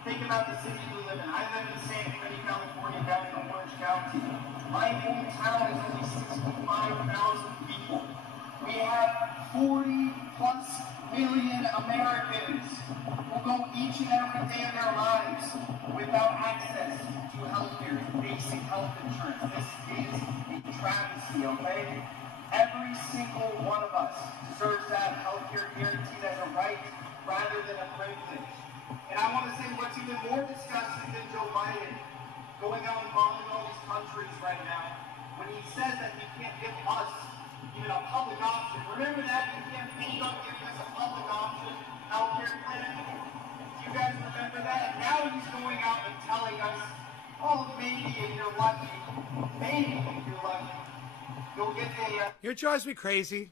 Think about the city you live in. I live in San Diego, California, down in Orange County. My hometown is only 65,000 people. We have 40 plus million Americans who go each and every day of their lives without access to health care, to basic health insurance. This is a travesty, okay? Every single one of us deserves to have health care guaranteed as a right rather than a privilege. And I want to say what's even more disgusting than Joe Biden going out and bombing all these countries right now, when he says that he can't give us even a public option. Remember that? He campaigned on giving us a public option out here in clinic. Do you guys remember that? And now he's going out and telling us, oh, maybe if you're lucky, maybe if you're lucky, you'll get a... It drives me crazy.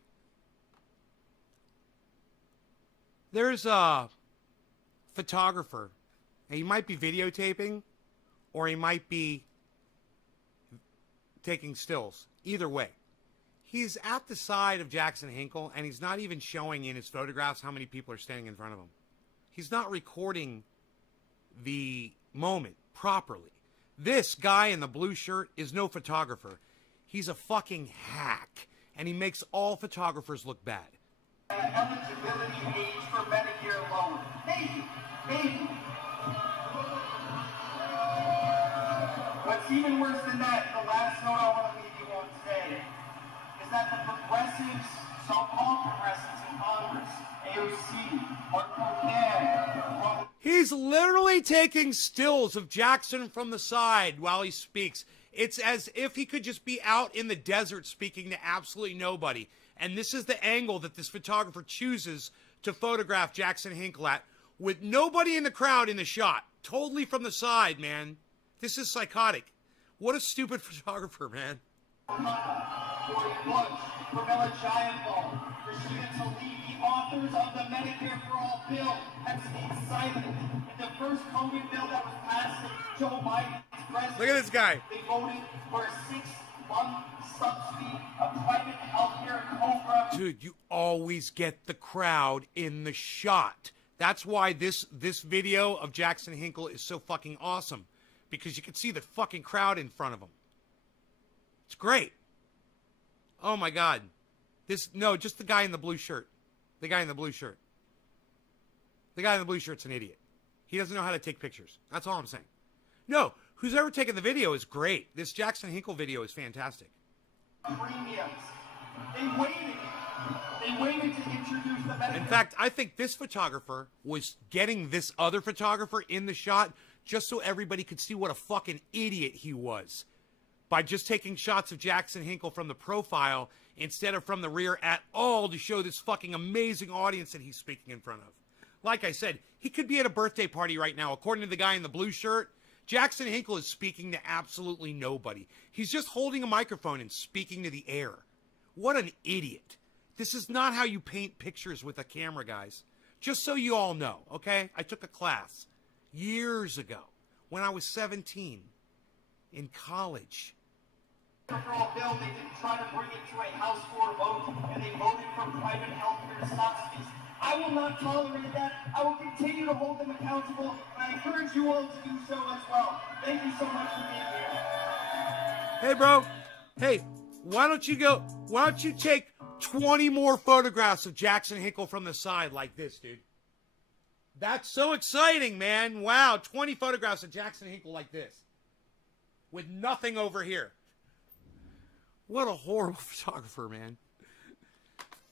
There's a photographer, and he might be videotaping, or he might be taking stills. Either way. He's at the side of Jackson Hinkle, and he's not even showing in his photographs how many people are standing in front of him. He's not recording the moment properly. This guy in the blue shirt is no photographer. He's a fucking hack, and he makes all photographers look bad. Eligibility age for Medicare lower. Maybe. What's even worse than that, the last note I want to leave you on today, is that the progressives, so-called progressives in Congress, AOC, Mark Cohen, He's literally taking stills of Jackson from the side while he speaks. It's as if he could just be out in the desert speaking to absolutely nobody. And this is the angle that this photographer chooses to photograph Jackson Hinkle at, with nobody in the crowd in the shot. Totally from the side, man. This is psychotic. What a stupid photographer, man. George Bush, Pramila Jayapal, Rashida Tlaib, the authors of the Medicare for All bill, have stayed silent. In the first COVID bill that was passed in Joe Biden's presidency, Look at this guy. They voted for a 6-month subsidy of private health care in Cobra. Dude, you always get the crowd in the shot. That's why this video of Jackson Hinkle is so fucking awesome. Because you can see the fucking crowd in front of him. It's great. Oh my God. Just the guy in the blue shirt. The guy in the blue shirt. The guy in the blue shirt's an idiot. He doesn't know how to take pictures. That's all I'm saying. No, who's ever taken the video is great. This Jackson Hinkle video is fantastic. Premiums. They waited to introduce the Medicare. In fact, I think this photographer was getting this other photographer in the shot just so everybody could see what a fucking idiot he was. by just taking shots of Jackson Hinkle from the profile instead of from the rear at all to show this fucking amazing audience that he's speaking in front of. Like I said, he could be at a birthday party right now. According to the guy in the blue shirt, Jackson Hinkle is speaking to absolutely nobody. He's just holding a microphone and speaking to the air. What an idiot. This is not how you paint pictures with a camera, guys. Just so you all know, okay? I took a class years ago when I was 17 in college. For all bill, they didn't try to bring it to a House floor vote, and they voted for private health care subsidies. I will not tolerate that. I will continue to hold them accountable, and I encourage you all to do so as well. Thank you so much for being here. Hey, bro. Hey, why don't you take 20 more photographs of Jackson Hinkle from the side like this, dude? That's so exciting, man. Wow, 20 photographs of Jackson Hinkle like this. With nothing over here. What a horrible photographer, man.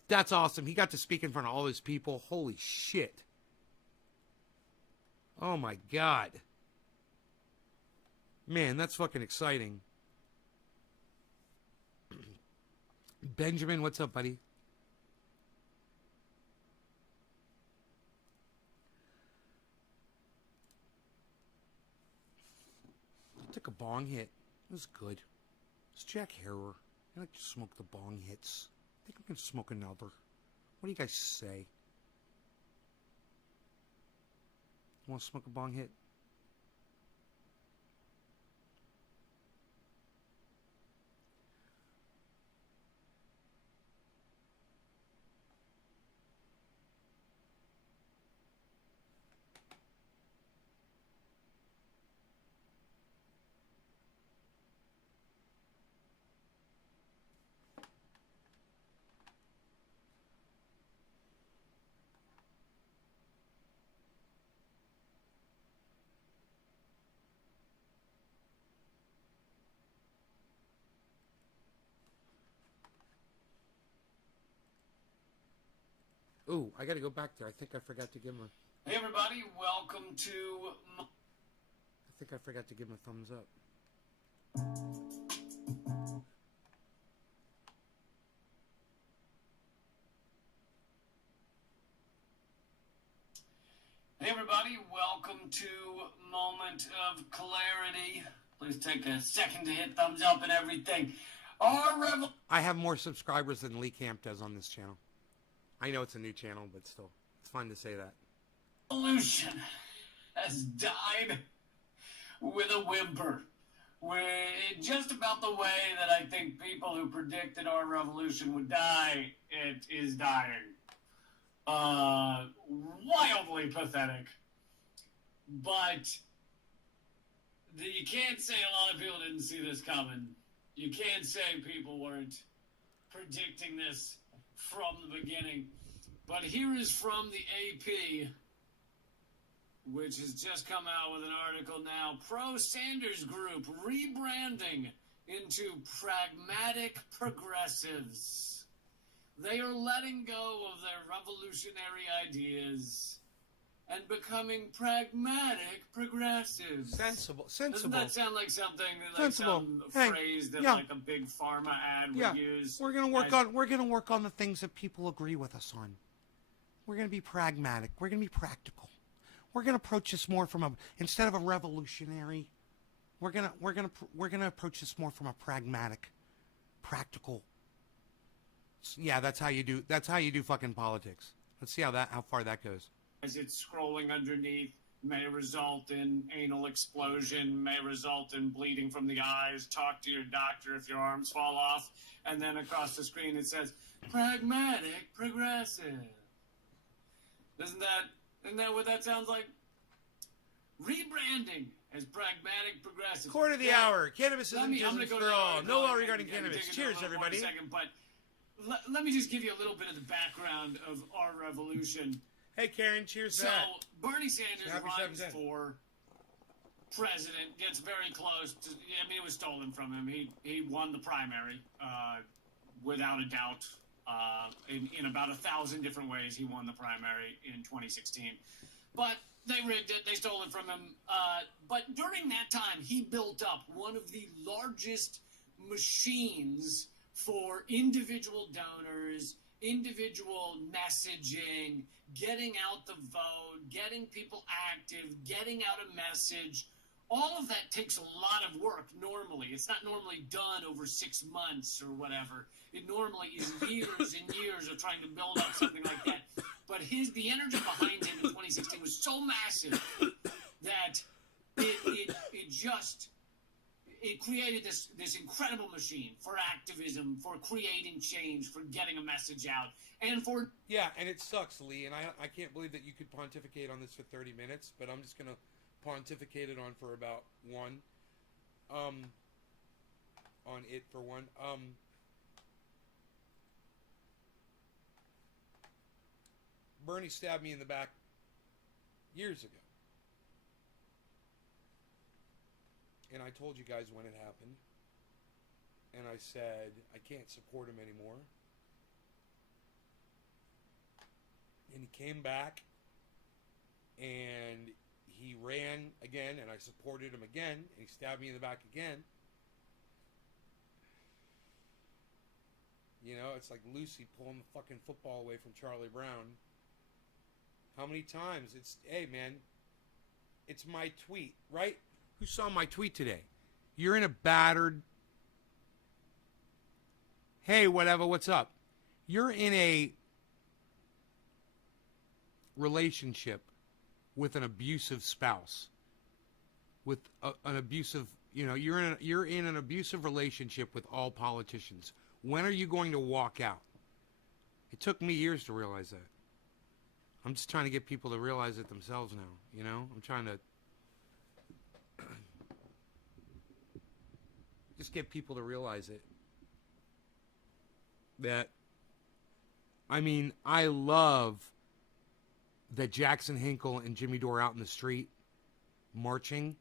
That's awesome. He got to speak in front of all those people. Holy shit. Oh my God. Man, that's fucking exciting. Benjamin, what's up, buddy? I took a bong hit. It was good. It's Jack Harrower. I like to smoke the bong hits. I think I'm going to smoke another. What do you guys say? Want to smoke a bong hit? Ooh, I gotta go back there. I think I forgot to give him a... Hey everybody, welcome to... I think I forgot to give him a thumbs up. Hey everybody, welcome to Moment of Clarity. Please take a second to hit thumbs up and everything. I have more subscribers than Lee Camp does on this channel. I know it's a new channel, but still, it's fun to say that. Revolution has died with a whimper. We're just about the way that I think people who predicted our revolution would die, it is dying. Wildly pathetic. But you can't say a lot of people didn't see this coming. You can't say people weren't predicting this from the beginning. But here is from the AP, which has just come out with an article now. Pro-Sanders group rebranding into pragmatic progressives. They are letting go of their revolutionary ideas and becoming pragmatic progressives. Sensible. Doesn't that sound like something that, like Sensible. some Hey, phrase that yeah. like a big pharma ad would use? We're gonna work on the things that people agree with us on. We're gonna be pragmatic. We're gonna be practical. We're gonna approach this more from instead of a revolutionary. We're gonna approach this more from a pragmatic, practical. Yeah, that's how you do fucking politics. Let's see how far that goes. As it's scrolling underneath, may result in anal explosion, may result in bleeding from the eyes, talk to your doctor if your arms fall off, and then across the screen it says, pragmatic progressive. Isn't that what that sounds like? Rebranding as pragmatic progressive. Quarter of the hour. Cannabis isn't just for all. No law regarding and cannabis. dig into Cheers, it a little more everybody. in a second, but let me just give you a little bit of the background of our revolution. Hey, Karen. Cheers to So, that. Bernie Sanders Happy runs 7th. for president, gets very close to, I mean, it was stolen from him. He won the primary, without a doubt. In about 1,000 different ways, he won the primary in 2016. But they rigged it. They stole it from him. But during that time, he built up one of the largest machines for individual donors, individual messaging, getting out the vote, getting people active, getting out a message. All of that takes a lot of work normally. It's not normally done over 6 months or whatever. It normally is years and years of trying to build up something like that. But the energy behind him in 2016 was so massive that it created this incredible machine for activism, for creating change, for getting a message out, and for... Yeah, and it sucks, Lee, and I can't believe that you could pontificate on this for 30 minutes, but I'm just going to pontificate it on for about one. On it for one. Bernie stabbed me in the back years ago. And I told you guys when it happened. And I said, I can't support him anymore. And he came back. And he ran again. And I supported him again. And he stabbed me in the back again. You know, it's like Lucy pulling the fucking football away from Charlie Brown. How many times? Hey, man, it's my tweet, right? Who saw my tweet today? You're in a battered... Hey, whatever, what's up? You're in a relationship with an abusive spouse. With an abusive... You know, you're in an abusive relationship with all politicians. When are you going to walk out? It took me years to realize that. I'm just trying to get people to realize it themselves now, you know? I'm trying to just get people to realize it. That, I mean, I love that Jackson Hinkle and Jimmy Dore out in the street marching,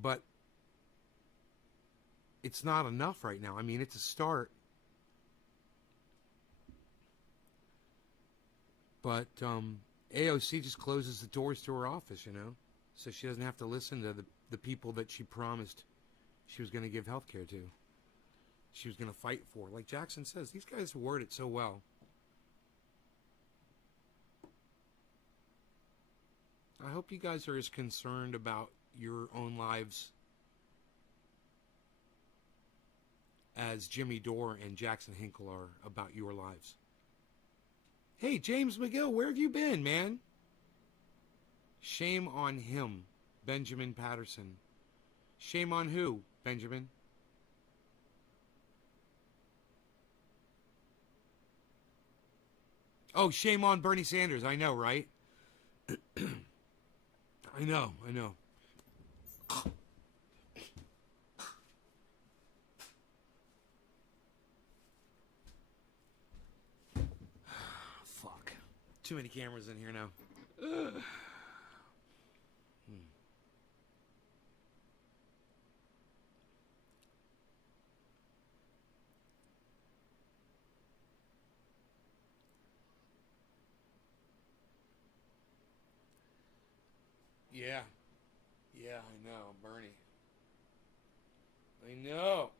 but it's not enough right now. I mean, it's a start. But AOC just closes the doors to her office, you know, so she doesn't have to listen to the people that she promised she was going to give health care to. She was going to fight for. Like Jackson says, these guys word it so well. I hope you guys are as concerned about your own lives as Jimmy Dore and Jackson Hinkle are about your lives. Hey, James McGill, where have you been, man? Shame on him, Benjamin Patterson. Shame on who, Benjamin? Oh, shame on Bernie Sanders. I know, right? I know. Too many cameras in here now. Yeah. Yeah, I know, Bernie. I know.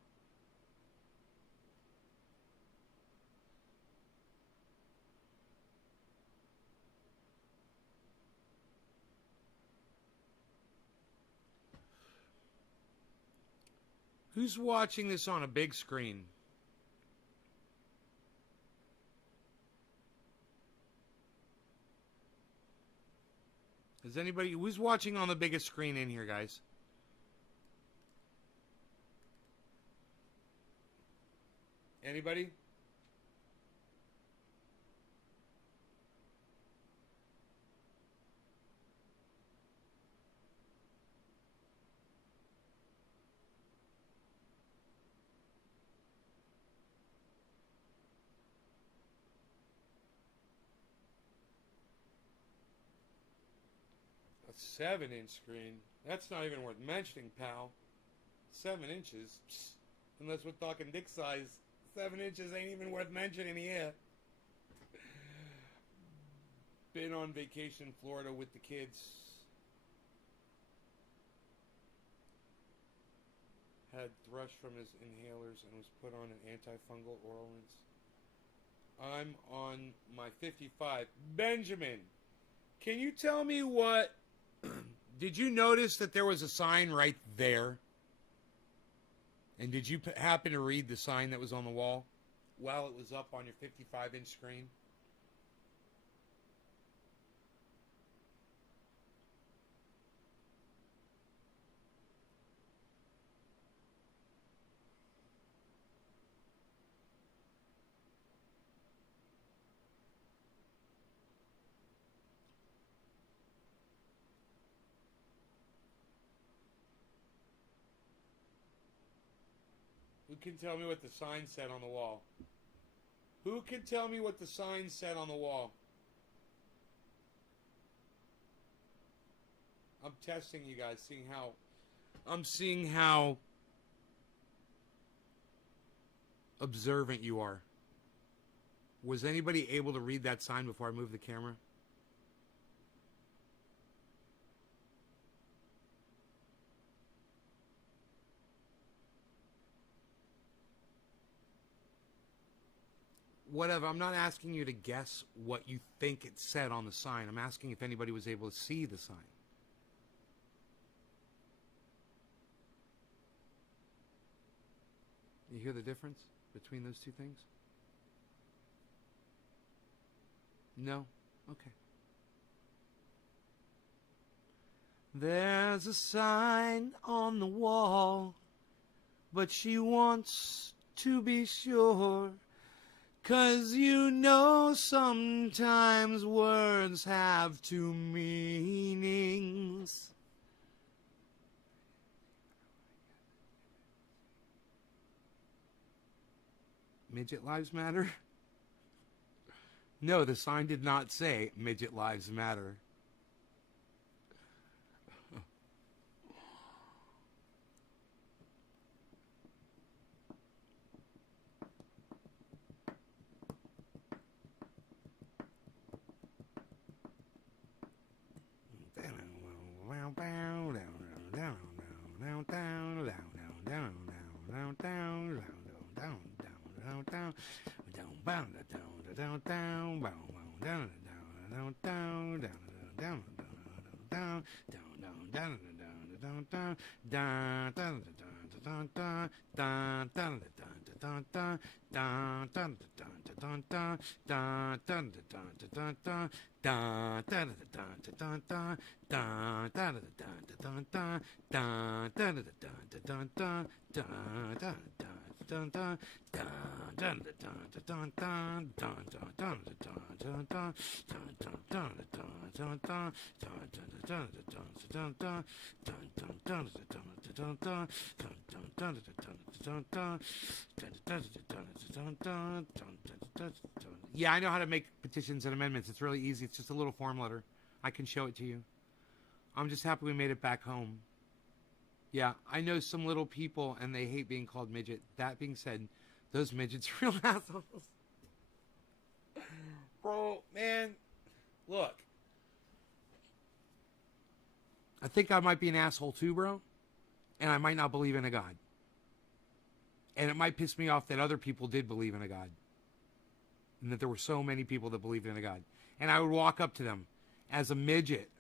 Who's watching this on a big screen? Is anybody... Who's watching on the biggest screen in here, guys? Anybody? A 7-inch screen. That's not even worth mentioning, pal. 7 inches. Psst. Unless we're talking dick size. 7 inches ain't even worth mentioning here. Been on vacation in Florida with the kids. had thrush from his inhalers and was put on an antifungal oral rinse. I'm on my 55. Benjamin, can you tell me what... Did you notice that there was a sign right there? And did you happen to read the sign that was on the wall while it was up on your 55-inch screen? Who can tell me what the sign said on the wall? Who can tell me what the sign said on the wall? I'm testing you guys, seeing how observant you are. Was anybody able to read that sign before I moved the camera? Whatever, I'm not asking you to guess what you think it said on the sign. I'm asking if anybody was able to see the sign. You hear the difference between those two things? No? Okay. There's a sign on the wall, but she wants to be sure. 'Cause you know sometimes words have two meanings. Midget lives matter? No, the sign did not say midget lives matter. Yeah, I know how to make petitions and amendments. It's really easy. It's just a little form letter. I can show it to you. I'm just happy we made it back home. Yeah, I know some little people and they hate being called midget. That being said, those midgets are real assholes. Bro, man, look. I think I might be an asshole too, bro. And I might not believe in a God. And it might piss me off that other people did believe in a God. And that there were so many people that believed in a God. And I would walk up to them as a midget,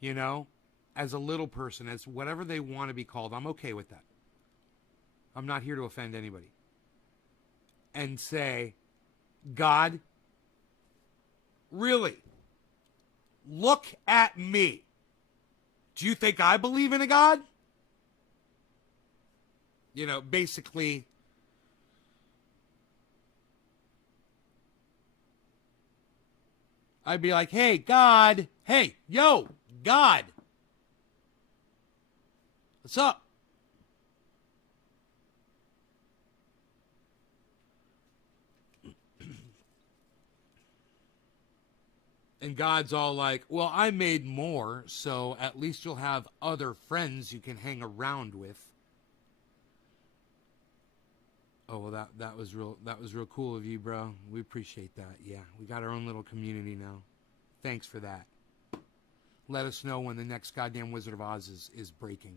you know, as a little person, as whatever they want to be called. I'm okay with that. I'm not here to offend anybody. And say, God, really, look at me. Do you think I believe in a God? You know, basically, I'd be like, hey, God, hey, yo, God, what's up? And God's all like, well, I made more, so at least you'll have other friends you can hang around with. Oh, well, that was real cool of you, bro. We appreciate that. Yeah, we got our own little community now. Thanks for that. Let us know when the next goddamn Wizard of Oz is breaking.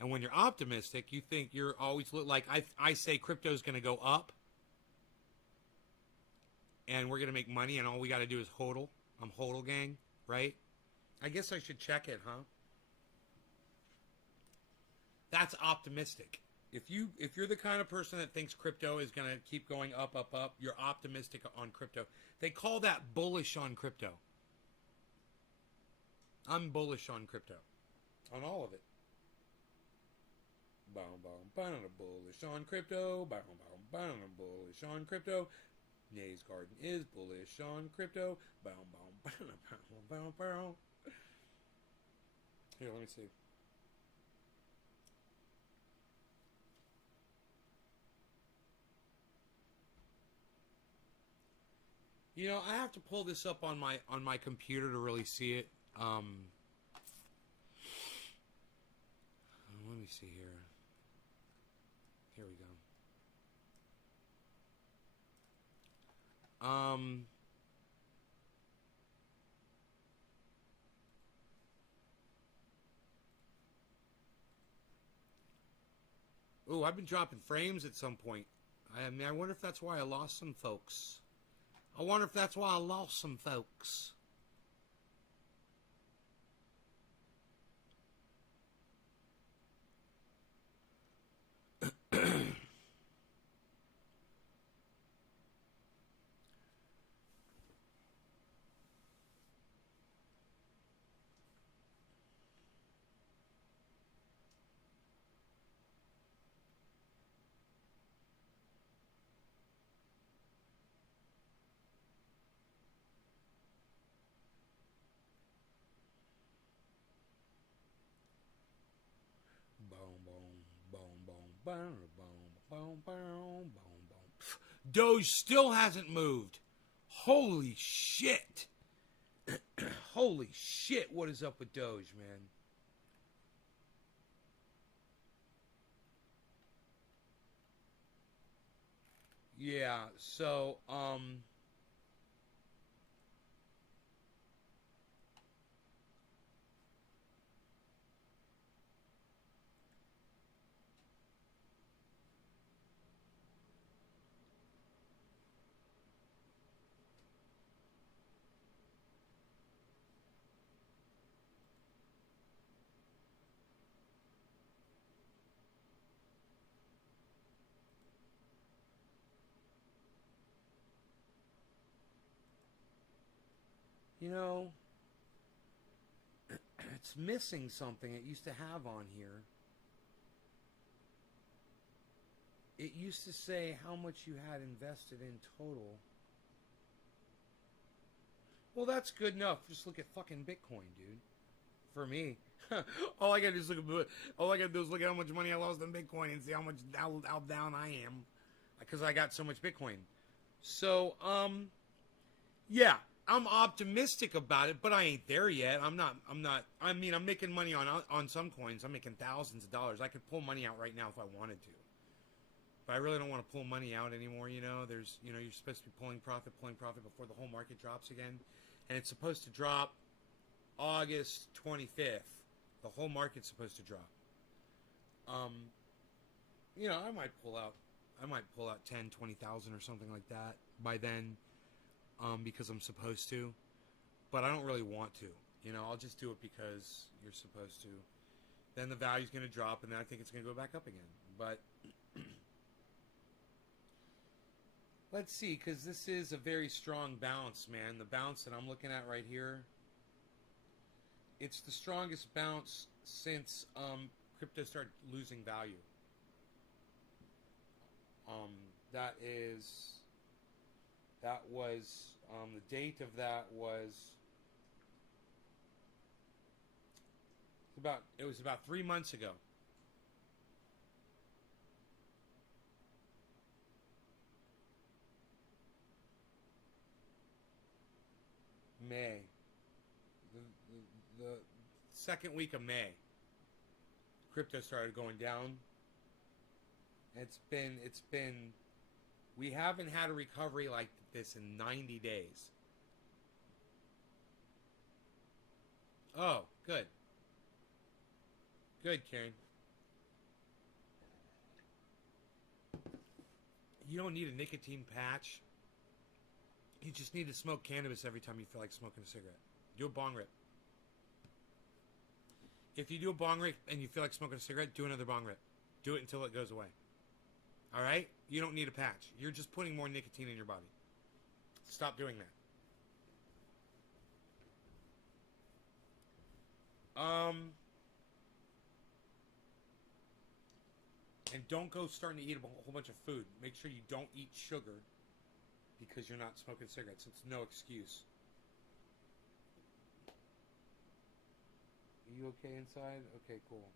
And when you're optimistic, you think you're always like I say crypto's going to go up and we're going to make money and all we got to do is hodl. I'm hodl gang, right? I guess I should check it, huh? That's optimistic. If you're the kind of person that thinks crypto is going to keep going up, up, up, you're optimistic on crypto. They call that bullish on crypto. I'm bullish on crypto. On all of it. Boom, boom, boom, bullish on crypto. Boom, boom, boom, bullish on crypto. Nays Garden is bullish on crypto. Boom, boom, boom, boom, boom, boom. Here, let me see. You know, I have to pull this up on my computer to really see it. Let me see here. Here we go. Ooh, I've been dropping frames at some point. I mean, I wonder if that's why I lost some folks. I wonder if that's why I lost some folks. Doge still hasn't moved. Holy shit. Holy shit, what is up with Doge, man? Yeah, so, you know, it's missing something it used to have on here. It used to say how much you had invested in total. Well, that's good enough. Just look at fucking Bitcoin, dude. For me, all I gotta do is look at how much money I lost in Bitcoin and see how down I am, because I got so much Bitcoin. So, yeah, I'm optimistic about it, but I ain't there yet. I'm not. I mean, I'm making money on some coins. I'm making thousands of dollars. I could pull money out right now if I wanted to. But I really don't want to pull money out anymore, you know. You're supposed to be pulling profit before the whole market drops again. And it's supposed to drop August 25th. The whole market's supposed to drop. You know, I might pull out 10, 20,000 or something like that by then, because I'm supposed to. But I don't really want to. You know, I'll just do it because you're supposed to. Then the value's going to drop, and then I think it's going to go back up again. But let's see, because this is a very strong bounce, man. The bounce that I'm looking at right here, it's the strongest bounce since crypto started losing value. The date of that was about 3 months ago. May. The second week of May. Crypto started going down. We haven't had a recovery like this in 90 days. Oh, good. Good, Karen. You don't need a nicotine patch. You just need to smoke cannabis every time you feel like smoking a cigarette. Do a bong rip. If you do a bong rip and you feel like smoking a cigarette, do another bong rip. Do it until it goes away. All right? You don't need a patch. You're just putting more nicotine in your body. Stop doing that. And don't go starting to eat a whole bunch of food. Make sure you don't eat sugar because you're not smoking cigarettes. It's no excuse. Are you okay inside? Okay, cool.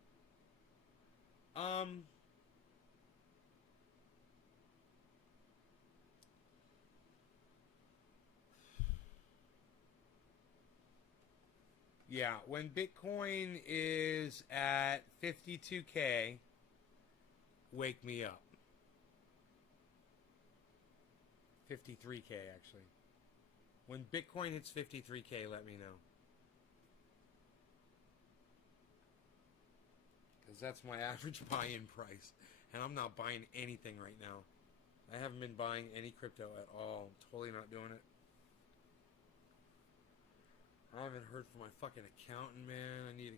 Yeah, when Bitcoin is at 52K, wake me up. 53K, actually. When Bitcoin hits 53K, let me know. Because that's my average buy-in price. And I'm not buying anything right now. I haven't been buying any crypto at all. Totally not doing it. I haven't heard from my fucking accountant, man. I need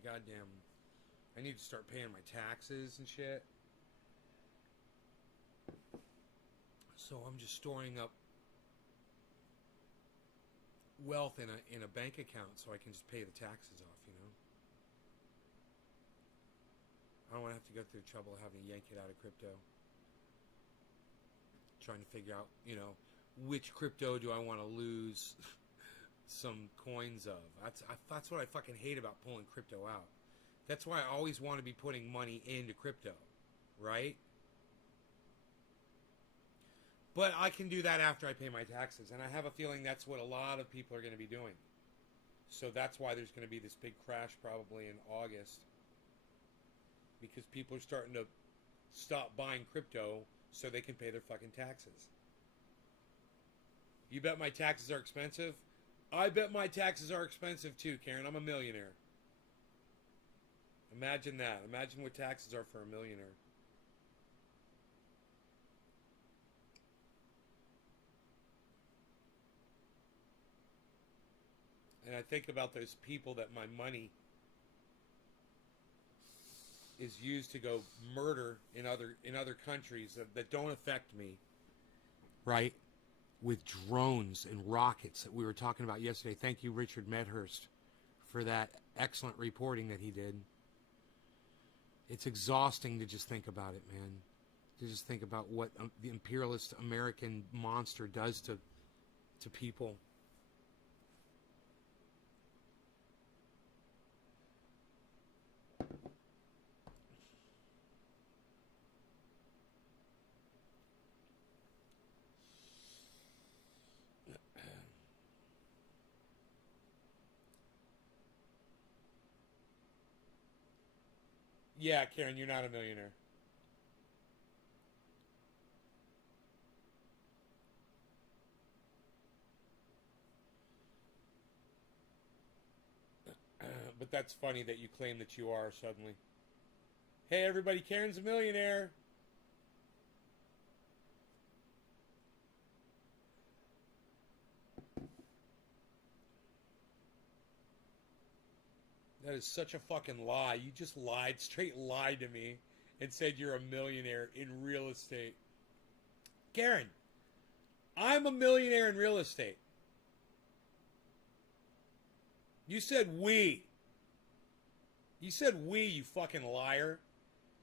to start paying my taxes and shit. So I'm just storing up wealth in a bank account so I can just pay the taxes off, you know? I don't want to have to go through the trouble of having to yank it out of crypto. Trying to figure out, you know, which crypto do I want to lose some coins of. That's what I fucking hate about pulling crypto out. That's why I always want to be putting money into crypto, right? But I can do that after I pay my taxes, and I have a feeling that's what a lot of people are going to be doing. So that's why there's going to be this big crash probably in August, because people are starting to stop buying crypto so they can pay their fucking taxes. You bet my taxes are expensive? I bet my taxes are expensive too, Karen. I'm a millionaire. Imagine that. Imagine what taxes are for a millionaire. And I think about those people that my money is used to go murder in other countries that don't affect me, right? With drones and rockets that we were talking about yesterday. Thank you, Richard Medhurst, for that excellent reporting that he did. It's exhausting to just think about it, man. To just think about what the imperialist American monster does to people. Yeah, Karen, you're not a millionaire. But that's funny that you claim that you are suddenly. Hey, everybody, Karen's a millionaire. That is such a fucking lie. You just lied, straight lied to me and said you're a millionaire in real estate. Karen, I'm a millionaire in real estate. You said we. You said we, you fucking liar.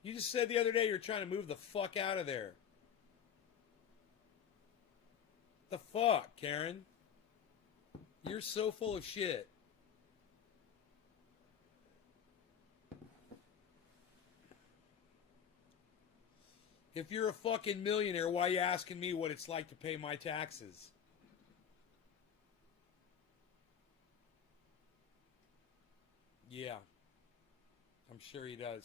You just said the other day you're trying to move the fuck out of there. The fuck, Karen? You're so full of shit. If you're a fucking millionaire, why are you asking me what it's like to pay my taxes? Yeah. I'm sure he does.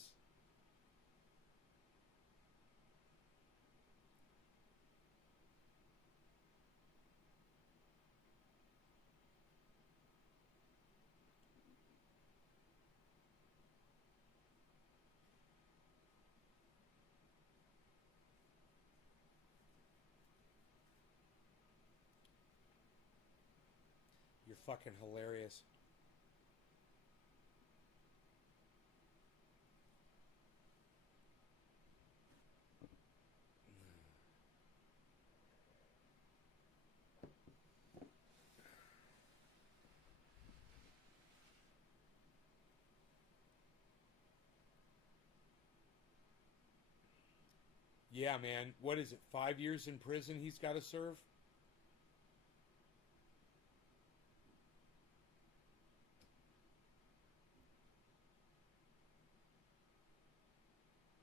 You're fucking hilarious. Yeah, man. What is it? 5 years in prison he's got to serve?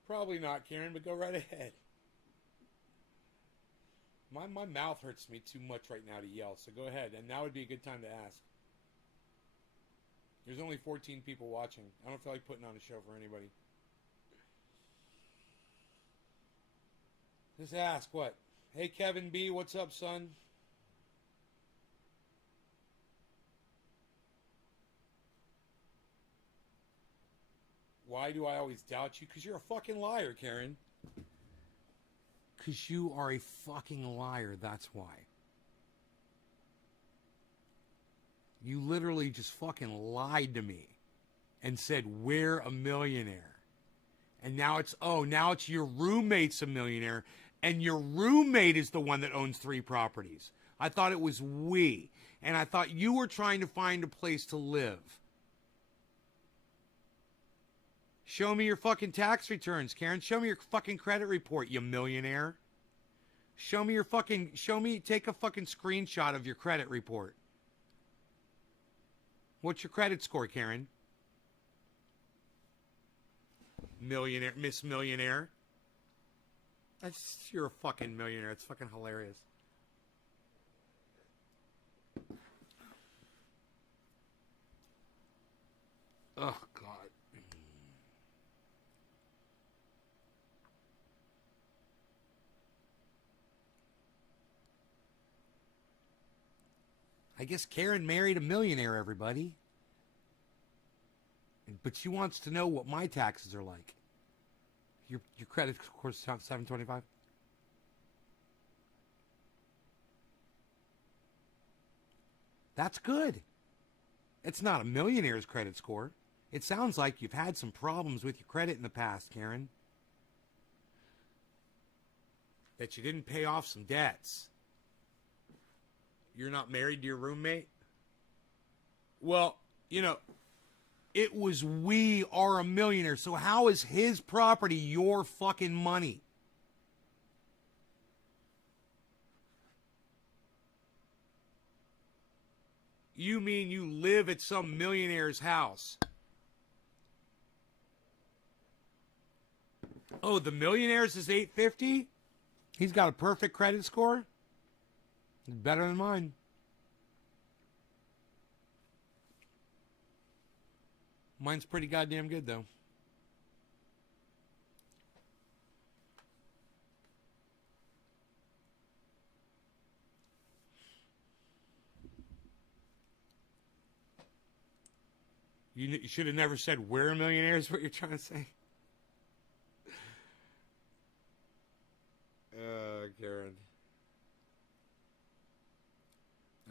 Probably not, Karen, but go right ahead. My mouth hurts me too much right now to yell, so go ahead. And now would be a good time to ask. There's only 14 people watching. I don't feel like putting on a show for anybody. Just ask what? Hey, Kevin B, what's up, son? Why do I always doubt you? Because you're a fucking liar, Karen. Because you are a fucking liar, that's why. You literally just fucking lied to me and said, we're a millionaire. And now it's your roommate's a millionaire, and your roommate is the one that owns 3 properties. I thought it was we. And I thought you were trying to find a place to live. Show me your fucking tax returns, Karen. Show me your fucking credit report, you millionaire. Take a fucking screenshot of your credit report. What's your credit score, Karen? Millionaire, Miss Millionaire. You're a fucking millionaire. It's fucking hilarious. Oh, God. I guess Karen married a millionaire, everybody. But she wants to know what my taxes are like. Your credit score is 725? That's good. It's not a millionaire's credit score. It sounds like you've had some problems with your credit in the past, Karen. That you didn't pay off some debts. You're not married to your roommate? Well, it was we are a millionaire. So how is his property your fucking money? You mean you live at some millionaire's house? Oh, the millionaire's is 850? He's got a perfect credit score? Better than mine. Mine's pretty goddamn good, though. You should have never said we're a millionaire is what you're trying to say. Karen.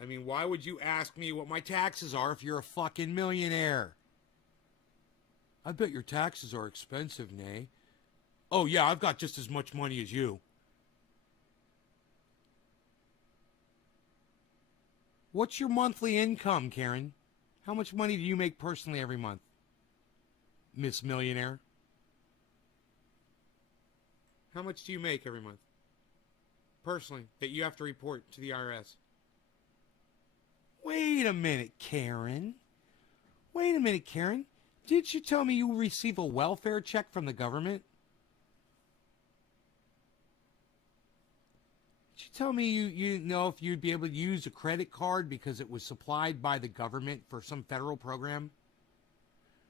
I mean, why would you ask me what my taxes are if you're a fucking millionaire? I bet your taxes are expensive, Nay. Oh, yeah, I've got just as much money as you. What's your monthly income, Karen? How much money do you make personally every month, Miss Millionaire? How much do you make every month? Personally, that you have to report to the IRS? Wait a minute, Karen. Wait a minute, Karen. Did you tell me you receive a welfare check from the government? Did you tell me you know if you'd be able to use a credit card because it was supplied by the government for some federal program?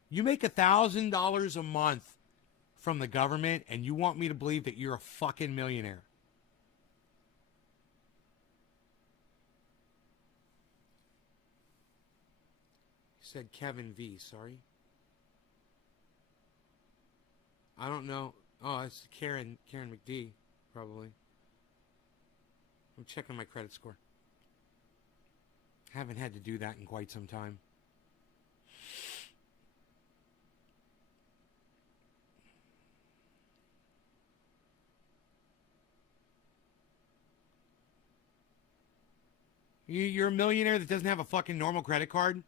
You make $1,000 a month from the government and you want me to believe that you're a fucking millionaire? Said Kevin V, sorry. I don't know. Oh, it's Karen McD, probably. I'm checking my credit score. Haven't had to do that in quite some time. You're a millionaire that doesn't have a fucking normal credit card?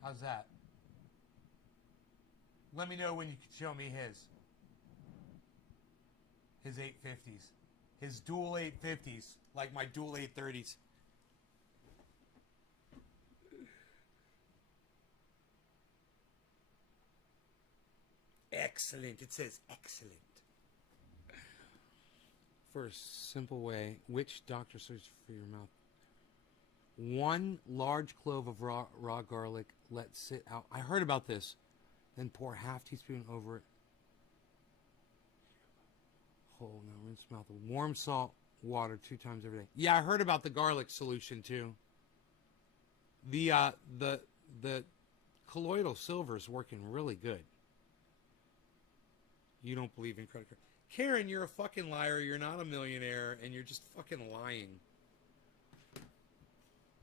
How's that? Let me know when you can show me his. His 850s. His dual 850s. Like my dual 830s. Excellent. It says excellent. For a simple way, which doctor search for your mouth? 1 large clove of raw garlic, let sit out. I heard about this. Then pour half teaspoon over it. Whole, now rinse mouth with warm salt water 2 times every day. Yeah, I heard about the garlic solution too. The colloidal silver is working really good. You don't believe in credit card. Karen, you're a fucking liar. You're not a millionaire, and you're just fucking lying.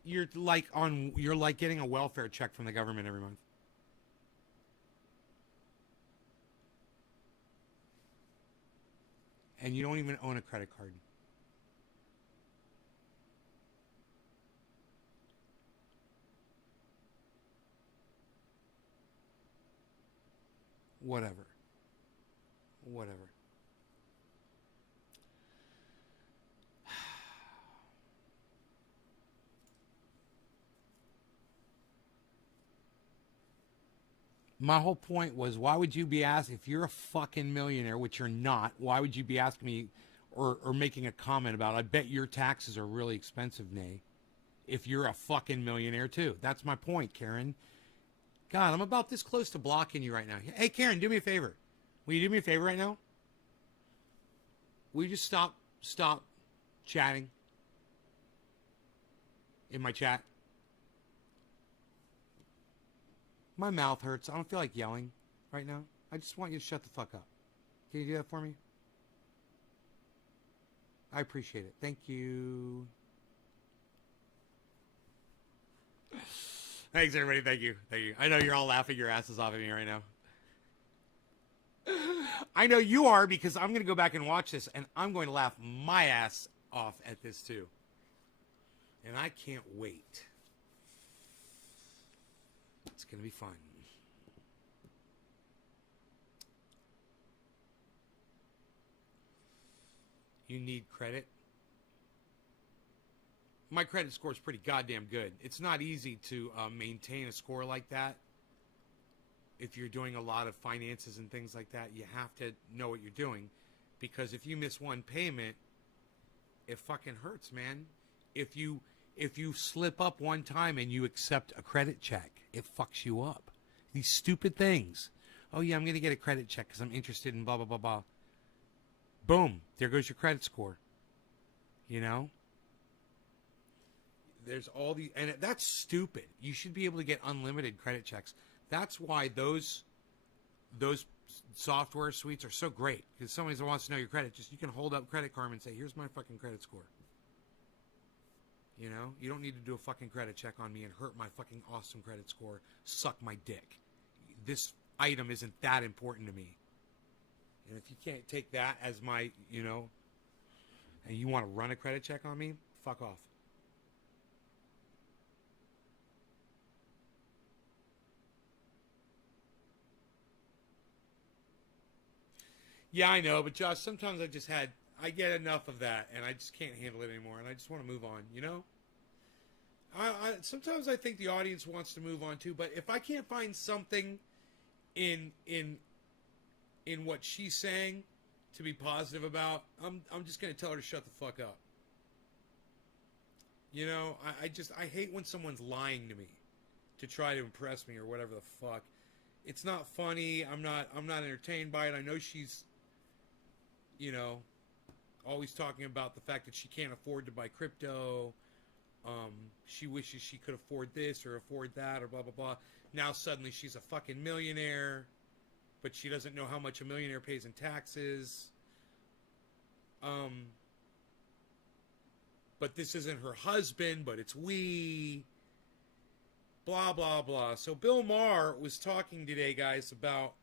You're like getting a welfare check from the government every month. And you don't even own a credit card. Whatever. My whole point was, why would you be asked, if you're a fucking millionaire, which you're not, why would you be asking me or making a comment about, I bet your taxes are really expensive, Nay, if you're a fucking millionaire too. That's my point, Karen. God, I'm about this close to blocking you right now. Hey, Karen, do me a favor. Will you do me a favor right now? Will you just stop chatting in my chat? My mouth hurts. I don't feel like yelling right now. I just want you to shut the fuck up. Can you do that for me? I appreciate it. Thank you. Thanks, everybody. Thank you. I know you're all laughing your asses off at me right now. I know you are, because I'm going to go back and watch this, and I'm going to laugh my ass off at this too. And I can't wait. It's going to be fun. You need credit? My credit score is pretty goddamn good. It's not easy to maintain a score like that. If you're doing a lot of finances and things like that, you have to know what you're doing. Because if you miss one payment, it fucking hurts, man. If you slip up one time and you accept a credit check, it fucks you up. These stupid things. Oh yeah, I'm going to get a credit check because I'm interested in blah, blah, blah, blah. Boom. There goes your credit score. You know? There's all these, and that's stupid. You should be able to get unlimited credit checks. That's why those software suites are so great. Because somebody that wants to know your credit, just you can hold up Credit Karma and say, here's my fucking credit score. You know? You don't need to do a fucking credit check on me and hurt my fucking awesome credit score. Suck my dick. This item isn't that important to me. And if you can't take that as my, you know, and you want to run a credit check on me, fuck off. Yeah, I know, but Josh, sometimes I get enough of that, and I just can't handle it anymore, and I just want to move on, you know? Sometimes I think the audience wants to move on too, but if I can't find something in what she's saying to be positive about, I'm just going to tell her to shut the fuck up. You know, I hate when someone's lying to me to try to impress me or whatever the fuck. It's not funny. I'm not entertained by it. I know she's, you know, always talking about the fact that she can't afford to buy crypto She wishes she could afford this or afford that or blah, blah, blah. Now suddenly she's a fucking millionaire, but she doesn't know how much a millionaire pays in taxes. But this isn't her husband, but it's we. Blah, blah, blah. So Bill Maher was talking today, guys, about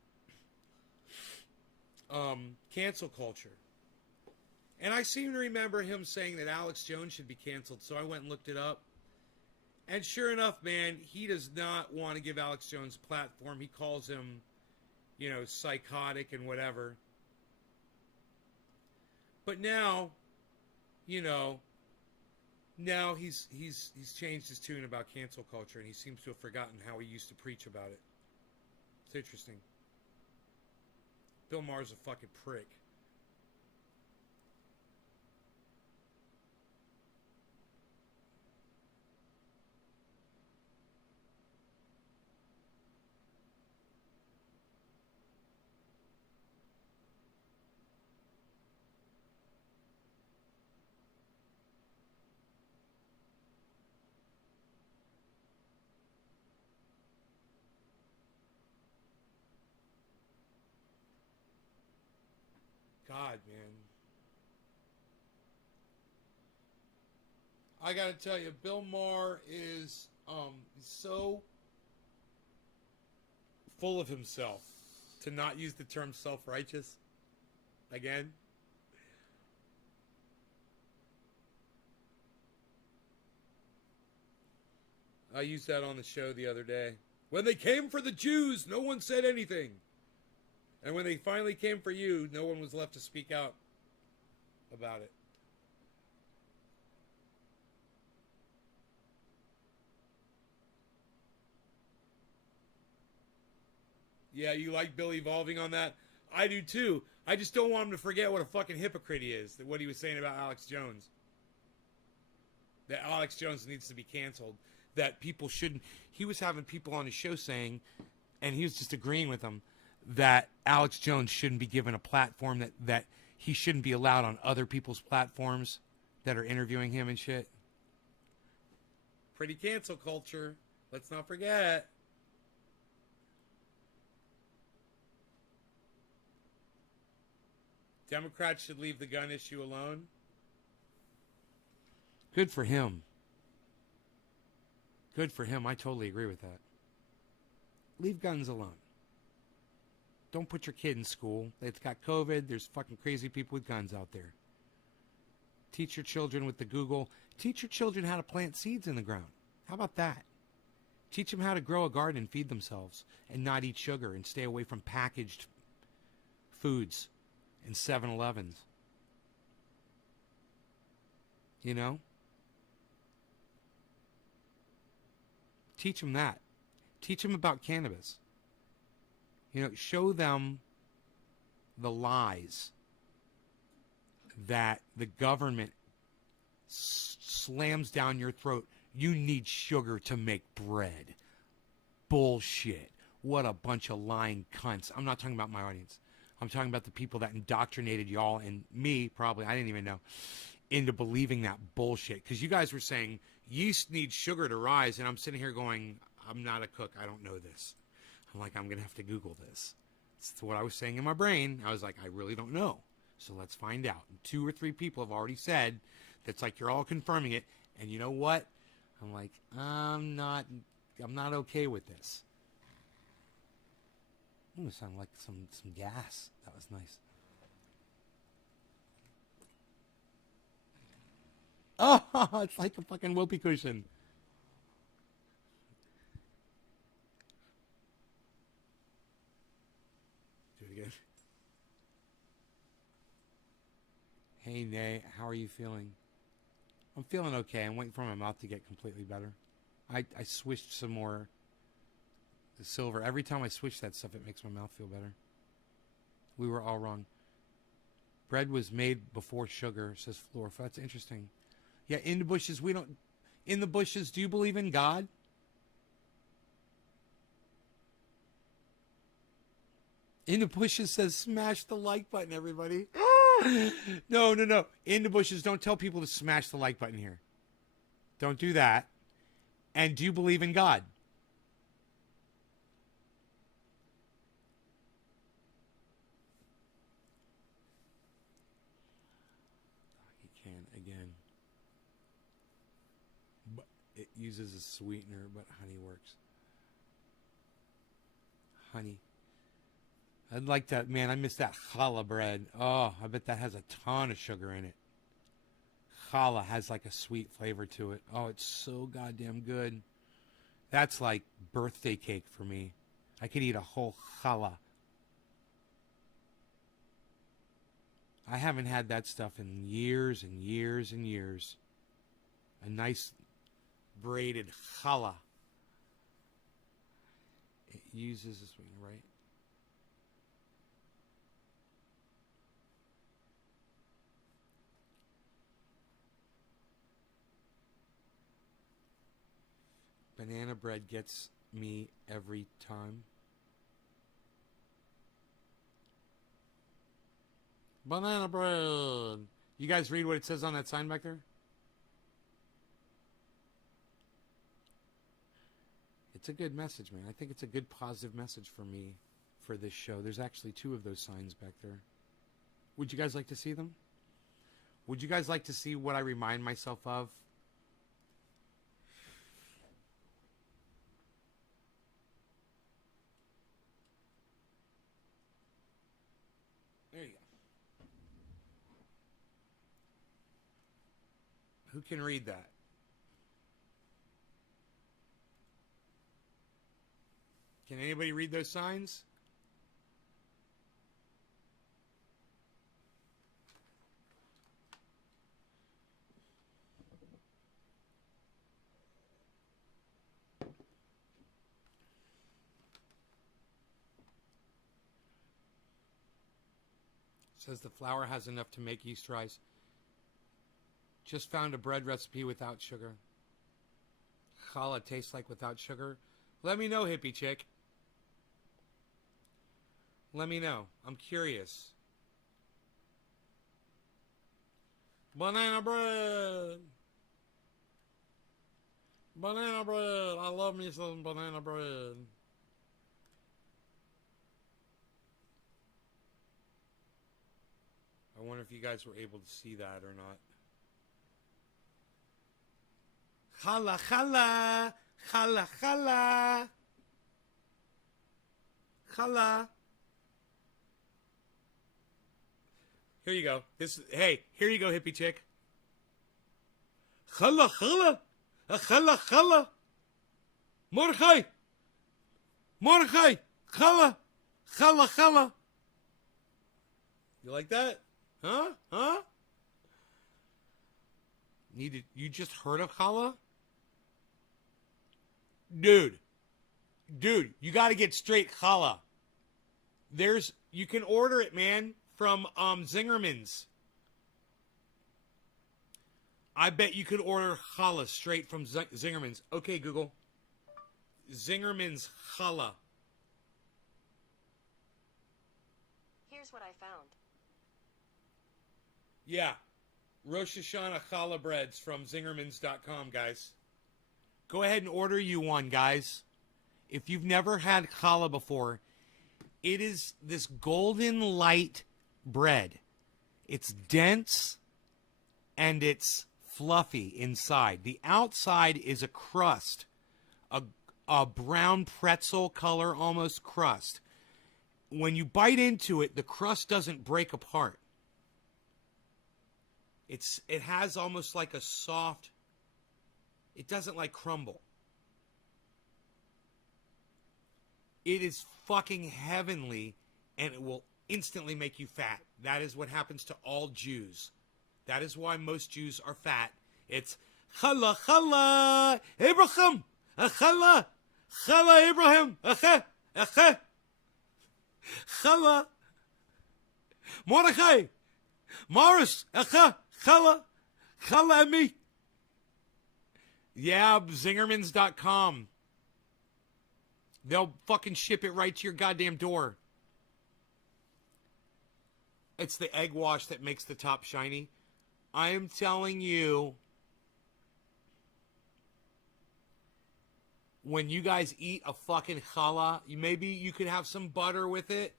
cancel culture. And I seem to remember him saying that Alex Jones should be canceled, so I went and looked it up. And sure enough, man, he does not want to give Alex Jones a platform. He calls him, psychotic and whatever. But now, now he's changed his tune about cancel culture, and he seems to have forgotten how he used to preach about it. It's interesting. Bill Maher's a fucking prick. God, man. I gotta tell you, Bill Maher is so full of himself, to not use the term self-righteous again. I used that on the show the other day. When they came for the Jews, no one said anything. And when they finally came for you, no one was left to speak out about it. Yeah, you like Bill evolving on that? I do too. I just don't want him to forget what a fucking hypocrite he is, what he was saying about Alex Jones. That Alex Jones needs to be canceled. That people shouldn't. He was having people on his show saying, and he was just agreeing with them, that Alex Jones shouldn't be given a platform, that he shouldn't be allowed on other people's platforms that are interviewing him and shit. Pretty cancel culture. Let's not forget. Democrats should leave the gun issue alone. Good for him. Good for him. I totally agree with that. Leave guns alone. Don't put your kid in school. It's got COVID. There's fucking crazy people with guns out there. Teach your children with the Google. Teach your children how to plant seeds in the ground. How about that? Teach them how to grow a garden and feed themselves and not eat sugar and stay away from packaged foods and 7-Elevens. You know? Teach them that. Teach them about cannabis. Show them the lies that the government slams down your throat. You need sugar to make bread. Bullshit. What a bunch of lying cunts. I'm not talking about my audience. I'm talking about the people that indoctrinated y'all and me, probably, I didn't even know, into believing that bullshit. Because you guys were saying yeast needs sugar to rise, and I'm sitting here going, I'm not a cook. I don't know this. I'm like, I'm going to have to Google this. It's what I was saying in my brain. I was like, I really don't know. So let's find out. And 2 or 3 people have already said that's like you're all confirming it. And you know what? I'm like, I'm not okay with this. Ooh, it sounded like some gas. That was nice. Oh, it's like a fucking whoopee cushion. Do it again. Hey, Nay, how are you feeling? I'm feeling okay. I'm waiting for my mouth to get completely better. I switched some more silver. Every time I switch that stuff, it makes my mouth feel better. We were all wrong. Bread was made before sugar, says Florfa. That's interesting. Yeah, in the bushes, we don't... In the bushes, do you believe in God? In the bushes says, smash the like button, everybody. No. In the bushes, don't tell people to smash the like button here. Don't do that. And do you believe in God? He can again. But it uses a sweetener, but honey works. Honey. I'd like that, man. I miss that challah bread. Oh, I bet that has a ton of sugar in it. Challah has like a sweet flavor to it. Oh, it's so goddamn good. That's like birthday cake for me. I could eat a whole challah. I haven't had that stuff in years and years and years. A nice braided challah. It uses a sweetener, right? Banana bread gets me every time. Banana bread. You guys read what it says on that sign back there? It's a good message, man. I think it's a good positive message for me for this show. There's actually 2 of those signs back there. Would you guys like to see them? Would you guys like to see what I remind myself of? There you go. Who can read that? Can anybody read those signs? Says the flour has enough to make yeast rise. Just found a bread recipe without sugar. Challah tastes like without sugar. Let me know, hippie chick. Let me know. I'm curious. Banana bread. Banana bread. I love me some banana bread. I wonder if you guys were able to see that or not. Challah, challah. Challah, challah. Challah. Here you go. Hey, here you go, hippie chick. Challah, challah. Challah, challah. Mordechai. Mordechai. Challah. Challah, challah. You like that? Huh? Huh? You just heard of challah? Dude, you got to get straight challah. You can order it, man, from Zingerman's. I bet you could order challah straight from Zingerman's. Okay, Google. Zingerman's challah. Here's what I found. Yeah, Rosh Hashanah challah breads from Zingermans.com, guys. Go ahead and order you one, guys. If you've never had challah before, it is this golden light bread. It's dense and it's fluffy inside. The outside is a crust, a brown pretzel color almost crust. When you bite into it, the crust doesn't break apart. It has almost like a soft, it doesn't like crumble. It is fucking heavenly, and it will instantly make you fat. That is what happens to all Jews. That is why most Jews are fat. It's challah, challah, Abraham, challah, challah, Abraham, challah, Mordechai, Morris, challah, challah, and me. Yeah, Zingermans.com. They'll fucking ship it right to your goddamn door. It's the egg wash that makes the top shiny. I am telling you, when you guys eat a fucking challah, maybe you could have some butter with it.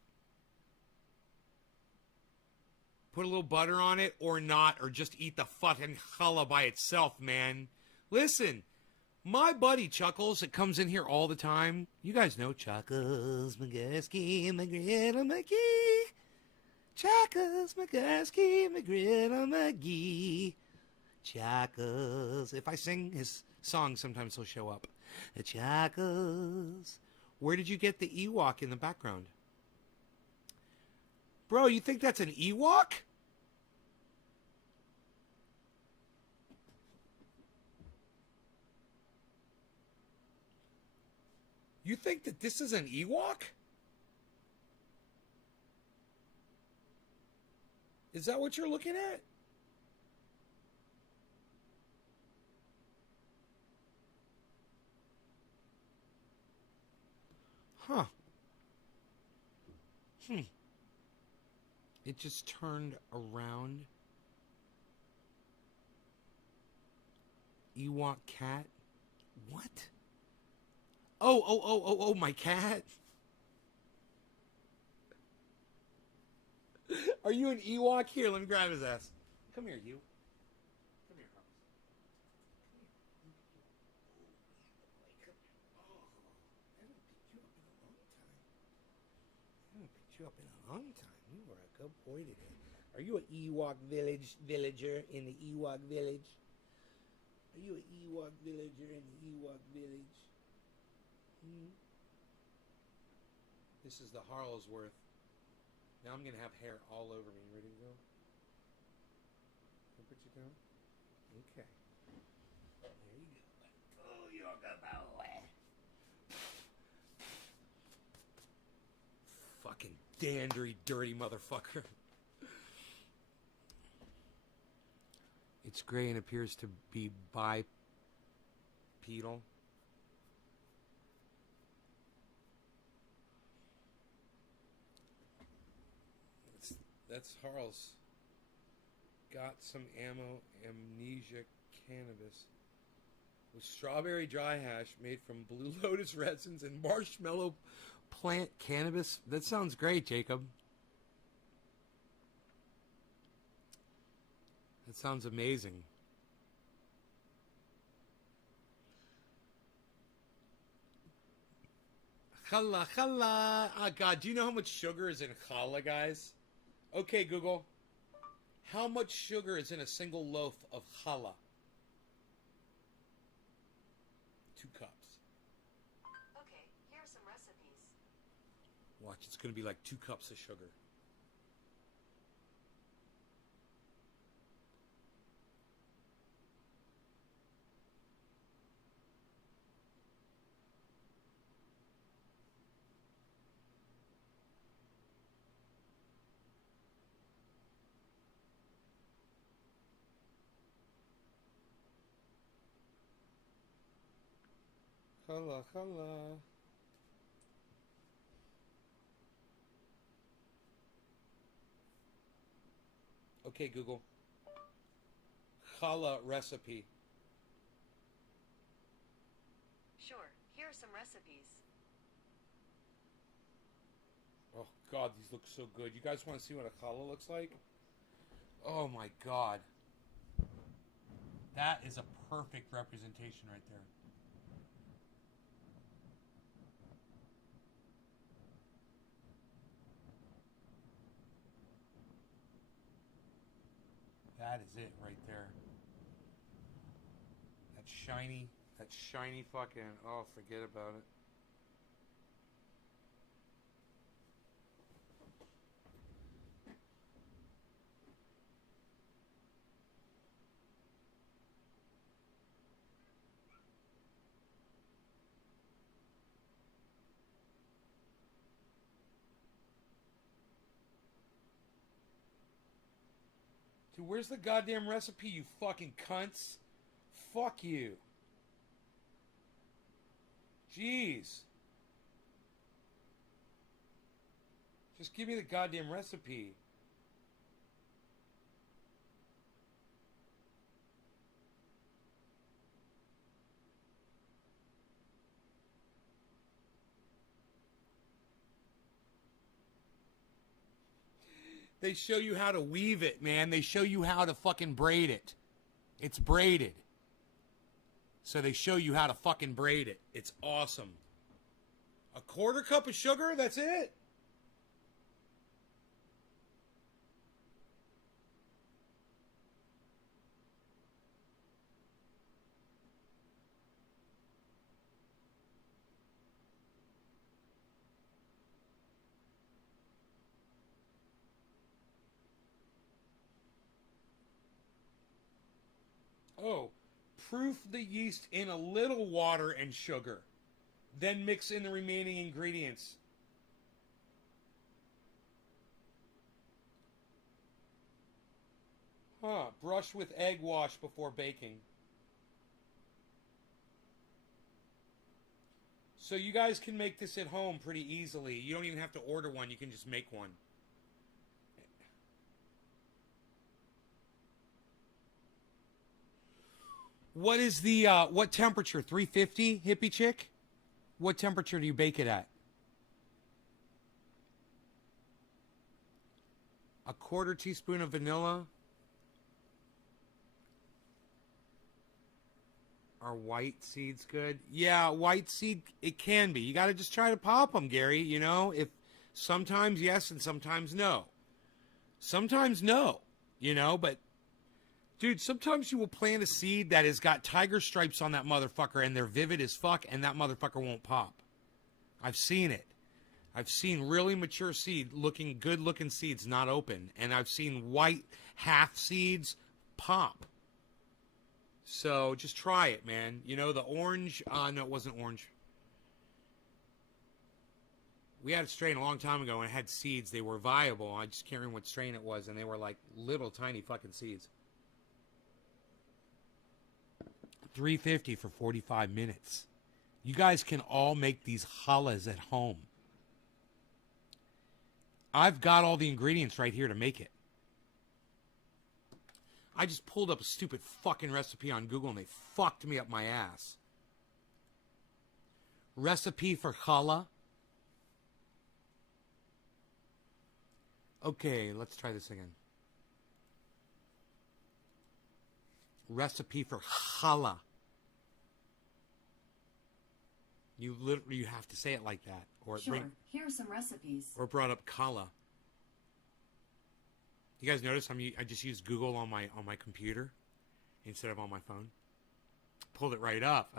Put a little butter on it or not, or just eat the fucking challah by itself, man. Listen, my buddy Chuckles that comes in here all the time. You guys know Chuckles McGursky, McGriddle McGee. Chuckles McGursky, McGriddle McGee. Chuckles. If I sing his song, sometimes he'll show up. Chuckles. Where did you get the Ewok in the background? Bro, you think that's an Ewok? You think that this is an Ewok? Is that what you're looking at? Huh. It just turned around. Ewok cat? What? Oh, my cat. Are you an Ewok? Here, let me grab his ass. Come here, you. Come here, Hobbs. I haven't picked you up in a long time. You were a good boy today. Are you an Ewok villager in the Ewok village? Are you an Ewok villager in the Ewok village? This is the Harlesworth. Now I'm going to have hair all over me. Ready to go? Can I put you down? Okay. There you go. Oh, you're a good boy. Fucking dandery, dirty motherfucker. It's gray and appears to be bipedal. That's Harl's. Got some amnesia cannabis. With strawberry dry hash made from Blue Lotus resins and marshmallow plant cannabis. That sounds great, Jacob. That sounds amazing. Challah, challah. Oh, God, do you know how much sugar is in challah, guys? Okay, Google. How much sugar is in a single loaf of challah? 2 cups. Okay, here are some recipes. Watch, it's going to be like 2 cups of sugar. Challah, challah. Okay, Google. Challah recipe. Sure, here are some recipes. Oh, God, these look so good. You guys want to see what a challah looks like? Oh, my God. That is a perfect representation right there. That is it right there. That shiny fucking, oh, forget about it. Dude, where's the goddamn recipe, you fucking cunts? Fuck you. Jeez. Just give me the goddamn recipe. They show you how to weave it, man. They show you how to fucking braid it. It's braided. So they show you how to fucking braid it. It's awesome. A quarter cup of sugar, that's it. Oh, proof the yeast in a little water and sugar. Then mix in the remaining ingredients. Brush with egg wash before baking. So you guys can make this at home pretty easily. You don't even have to order one. You can just make one. What is the, what temperature? 350, hippie chick? What temperature do you bake it at? A quarter teaspoon of vanilla. Are white seeds good? Yeah, white seed, it can be. You got to just try to pop them, Gary. You know, if sometimes yes and sometimes no. Sometimes no, you know, but dude, sometimes you will plant a seed that has got tiger stripes on that motherfucker and they're vivid as fuck and that motherfucker won't pop. I've seen it. I've seen really mature seed looking, good looking seeds not open. And I've seen white half seeds pop. So just try it, man. You know, the orange, no, it wasn't orange. We had a strain a long time ago and it had seeds. They were viable. I just can't remember what strain it was. And they were like little tiny fucking seeds. $3.50 for 45 minutes. You guys can all make these challahs at home. I've got all the ingredients right here to make it. I just pulled up a stupid fucking recipe on Google and they fucked me up my ass. Recipe for challah. Okay, let's try this again. Recipe for challah. You literally, you have to say it like that, or Sure. Here are some recipes. or brought up challah. You guys notice I just used Google on my computer instead of on my phone. Pulled it right up.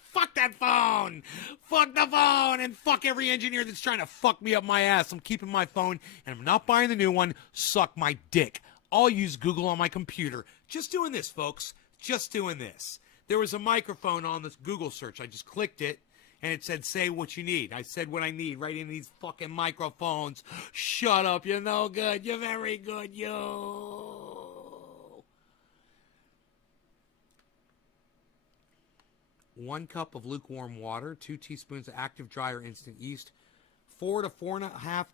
Fuck that phone. Fuck the phone and fuck every engineer that's trying to fuck me up my ass. I'm keeping my phone and I'm not buying the new one. Suck my dick. I'll use Google on my computer. Just doing this, folks. Just doing this. There was a microphone on this Google search. I just clicked it, and it said, say what you need. I said what I need right in these fucking microphones. Shut up. You're no good. You're very good. You. 1 cup of lukewarm water, 2 teaspoons of active dry or instant yeast, 4 to 4.5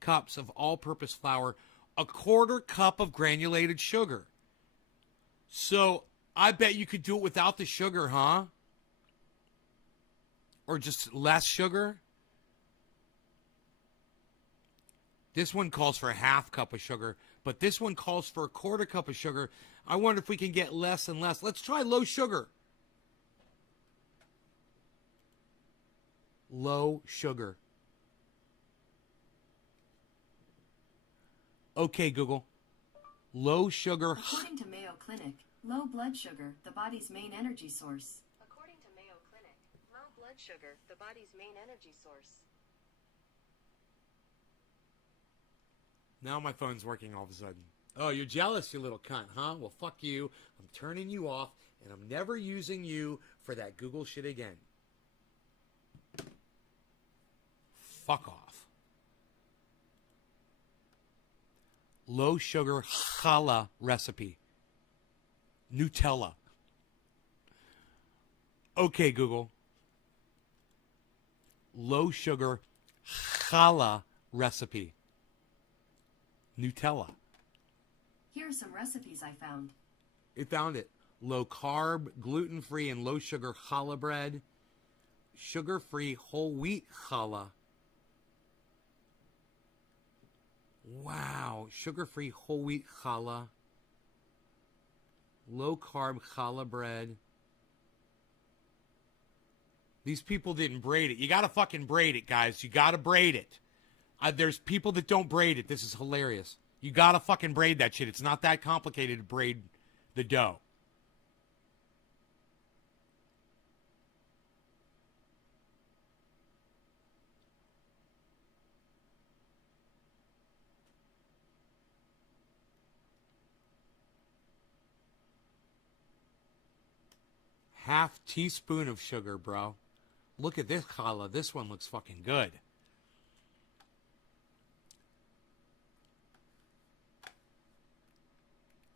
cups of all-purpose flour, a quarter cup of granulated sugar. So I bet you could do it without the sugar, huh? Or just less sugar? This one calls for a half cup of sugar, but this one calls for a quarter cup of sugar. I wonder if we can get less and less. Let's try low sugar. Low sugar. Okay, Google. Low sugar. According to Mayo Clinic, low blood sugar, the body's main energy source. According to Mayo Clinic, low blood sugar, the body's main energy source. Now my phone's working all of a sudden. Oh, you're jealous, you little cunt, huh? Well, fuck you. I'm turning you off, and I'm never using you for that Google shit again. Fuck off. Low sugar challah recipe. Nutella. Okay, Google. Low sugar challah recipe. Nutella. Here are some recipes I found. It found it. Low carb, gluten-free, and low sugar challah bread. Sugar-free whole wheat challah. Wow. Sugar-free whole wheat challah. Low-carb challah bread. These people didn't braid it. You got to fucking braid it, guys. You got to braid it. There's people that don't braid it. This is hilarious. You got to fucking braid that shit. It's not that complicated to braid the dough. Half teaspoon of sugar, bro. Look at this challah. This one looks fucking good.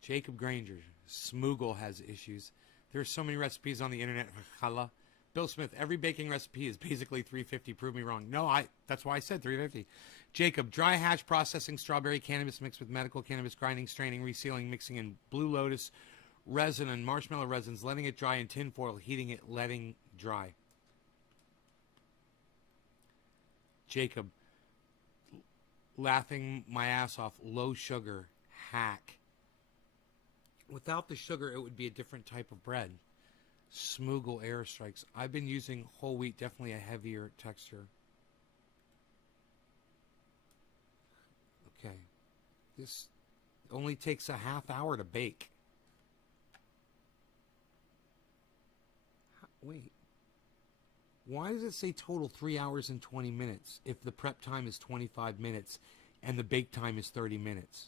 Jacob Granger. Smoogle has issues. There's so many recipes on the internet for challah. Bill Smith, every baking recipe is basically 350. Prove me wrong. No, that's why I said 350. Jacob, dry hash processing strawberry cannabis mixed with medical cannabis, grinding, straining, resealing, mixing in Blue Lotus resin and marshmallow resins, letting it dry in tin foil, heating it, letting dry. Jacob, laughing my ass off, low sugar, hack. Without the sugar, it would be a different type of bread. Smoogle Airstrikes. I've been using whole wheat, definitely a heavier texture. Okay. This only takes a half hour to bake. Wait. Why does it say total 3 hours and 20 minutes if the prep time is 25 minutes and the bake time is 30 minutes?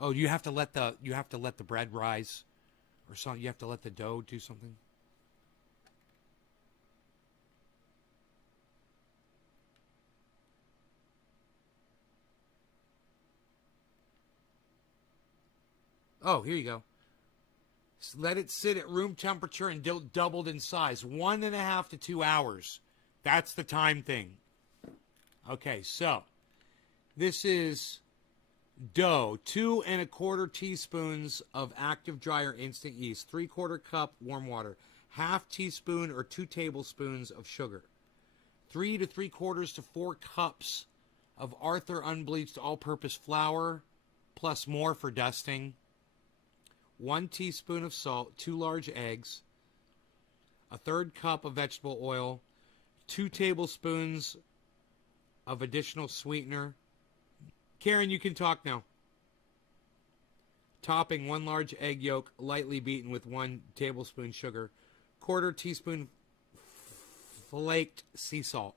Oh, you have to let the bread rise or something. You have to let the dough do something. Oh, here you go. Let it sit at room temperature and doubled in size. 1.5 to 2 hours. That's the time thing. Okay, so this is dough. 2 1/4 teaspoons of active dry or instant yeast. 3/4 cup warm water. Half teaspoon or 2 tablespoons of sugar. 3 3/4 to 4 cups of Arthur unbleached all-purpose flour, plus more for dusting. 1 teaspoon of salt, 2 large eggs, 1/3 cup of vegetable oil, 2 tablespoons of additional sweetener. Karen, you can talk now. Topping, 1 large egg yolk, lightly beaten with 1 tablespoon sugar, 1/4 teaspoon flaked sea salt.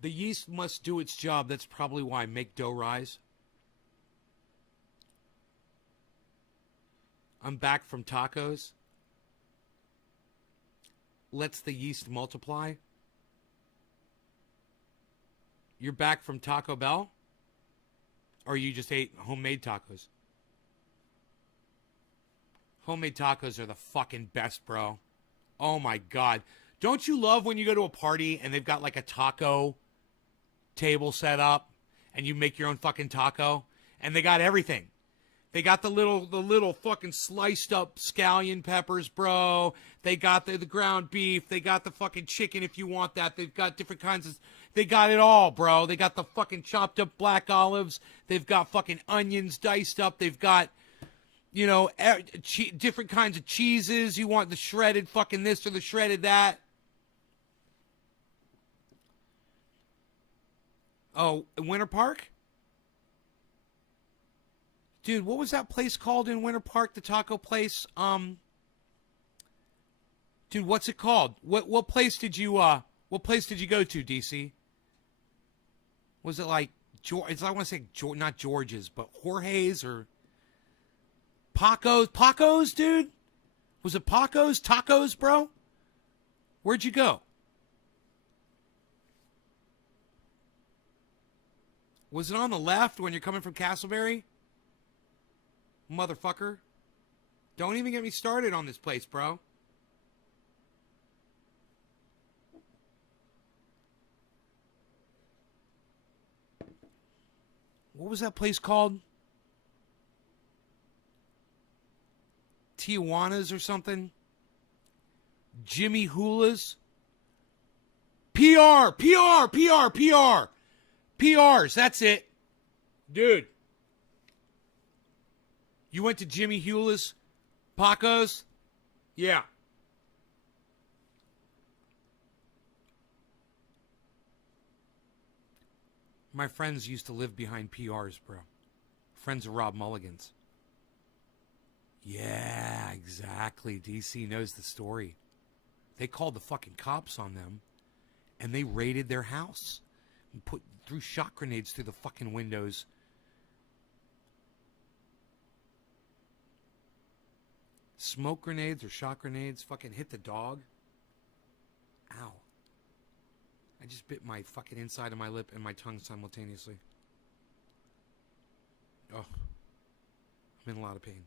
The yeast must do its job. That's probably why. Make dough rise. I'm back from tacos. Lets the yeast multiply. You're back from Taco Bell? Or you just ate homemade tacos? Homemade tacos are the fucking best, bro. Oh my God. Don't you love when you go to a party and they've got like a taco table set up and you make your own fucking taco? And they got everything. They got the little fucking sliced up scallion peppers, bro. They got the ground beef. They got the fucking chicken if you want that. They've got different kinds of... They got it all, bro. They got the fucking chopped up black olives. They've got fucking onions diced up. They've got, you know, different kinds of cheeses. You want the shredded fucking this or the shredded that. Oh, Winter Park? Dude, what was that place called in Winter Park? The taco place? Dude, what's it called? What place did you go to, DC? Was it like George? I want to say not George's, but Jorge's or Paco's? Paco's, dude? Was it Paco's? Tacos, bro? Where'd you go? Was it on the left when you're coming from Castleberry? Motherfucker. Don't even get me started on this place, bro. What was that place called? Tijuana's or something? Jimmy Hula's? PR! PRs, that's it. Dude. You went to Jimmy Hewlett's Paco's? Yeah. My friends used to live behind PRs, bro. Friends of Rob Mulligan's. Yeah, exactly. DC knows the story. They called the fucking cops on them, and they raided their house and threw shot grenades through the fucking windows. Smoke grenades or shot grenades fucking hit the dog. Ow. I just bit my fucking inside of my lip and my tongue simultaneously. Oh. I'm in a lot of pain.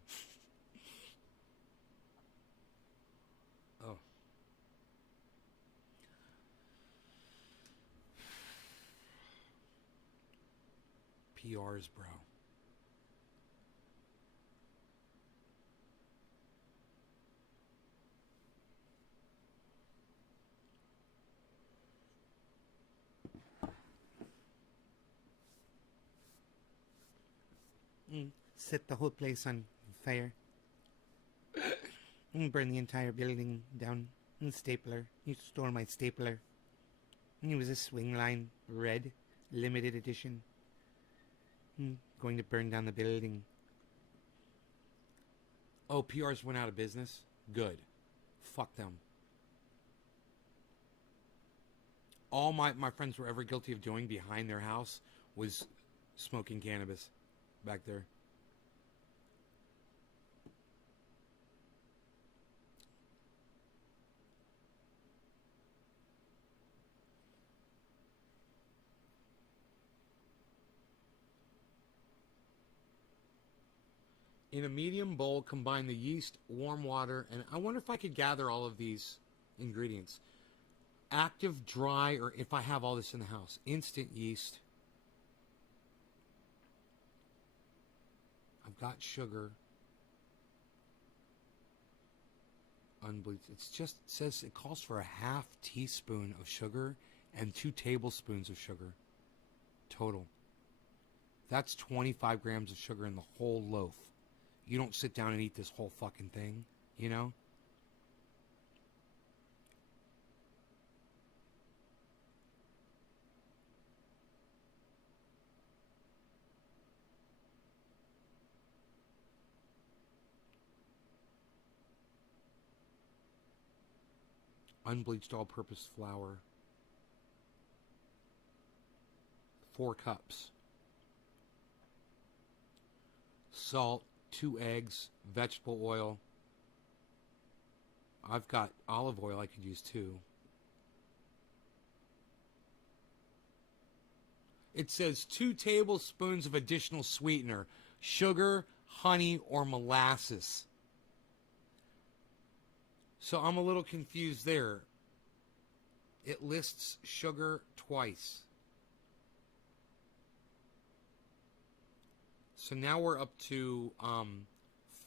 Oh. PRs, bro. Set the whole place on fire. Burn the entire building down. Stapler. You stole my stapler. It was a swing line. Red. Limited edition. Going to burn down the building. Oh, PRs went out of business? Good. Fuck them. All my friends were ever guilty of doing behind their house was smoking cannabis back there. In a medium bowl, combine the yeast, warm water, and I wonder if I could gather all of these ingredients. Active, dry, or if I have all this in the house. Instant yeast. I've got sugar. Unbleached. It's just, it says it calls for a half teaspoon of sugar and 2 tablespoons of sugar. Total. That's 25 grams of sugar in the whole loaf. You don't sit down and eat this whole fucking thing, you know? Unbleached all-purpose flour. 4 cups. Salt. 2 eggs, vegetable oil. I've got olive oil I could use too. It says 2 tablespoons of additional sweetener, sugar, honey, or molasses. So I'm a little confused there. It lists sugar twice. So now we're up to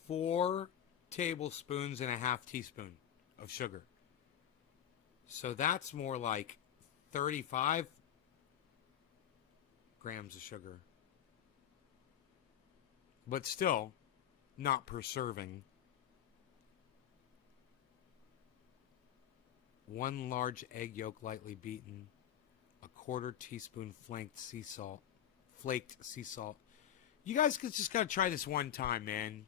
4 tablespoons and a half teaspoon of sugar. So that's more like 35 grams of sugar. But still, not per serving. 1 large egg yolk lightly beaten. 1/4 teaspoon flaked sea salt. You guys just gotta try this one time, man.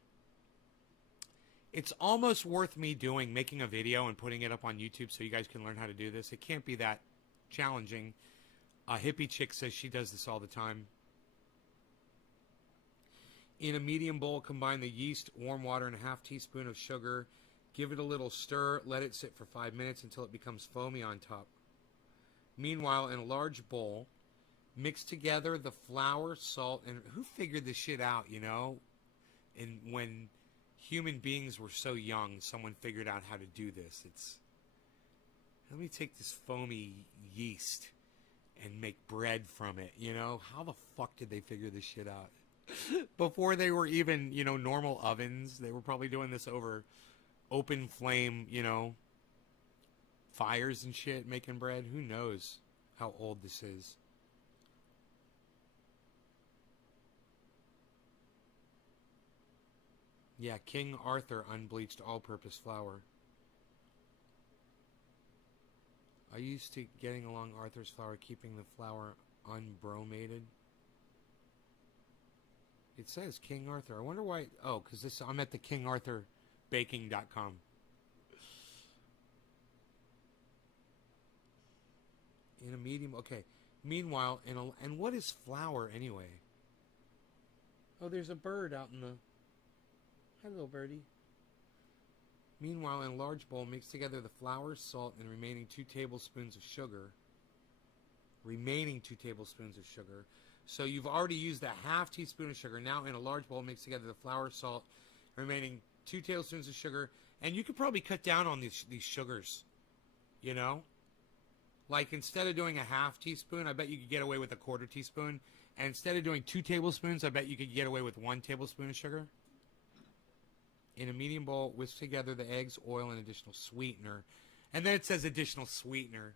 It's almost worth me making a video and putting it up on YouTube so you guys can learn how to do this. It can't be that challenging. Hippie Chick says she does this all the time. In a medium bowl, combine the yeast, warm water, and a half teaspoon of sugar. Give it a little stir. Let it sit for 5 minutes until it becomes foamy on top. Meanwhile, in a large bowl, mix together the flour, salt, and who figured this shit out, you know? And when human beings were so young, someone figured out how to do this. Let me take this foamy yeast and make bread from it, you know? How the fuck did they figure this shit out? Before they were even, normal ovens, they were probably doing this over open flame, fires and shit, making bread. Who knows how old this is? Yeah, King Arthur unbleached all-purpose flour. I used to getting along Arthur's flour, keeping the flour unbromated. It says King Arthur. I wonder why. Oh, because this I'm at the KingArthurBaking.com. In a medium. Okay. Meanwhile, and what is flour anyway? Oh, there's a bird out in the. Hello, birdie. Meanwhile, in a large bowl, mix together the flour, salt, and remaining 2 tablespoons of sugar. Remaining 2 tablespoons of sugar. So you've already used a half teaspoon of sugar. Now in a large bowl, mix together the flour, salt, remaining 2 tablespoons of sugar. And you could probably cut down on these sugars. You know? Like instead of doing a half teaspoon, I bet you could get away with a 1/4 teaspoon. And instead of doing 2 tablespoons, I bet you could get away with 1 tablespoon of sugar. In a medium bowl, whisk together the eggs, oil, and additional sweetener. And then it says additional sweetener.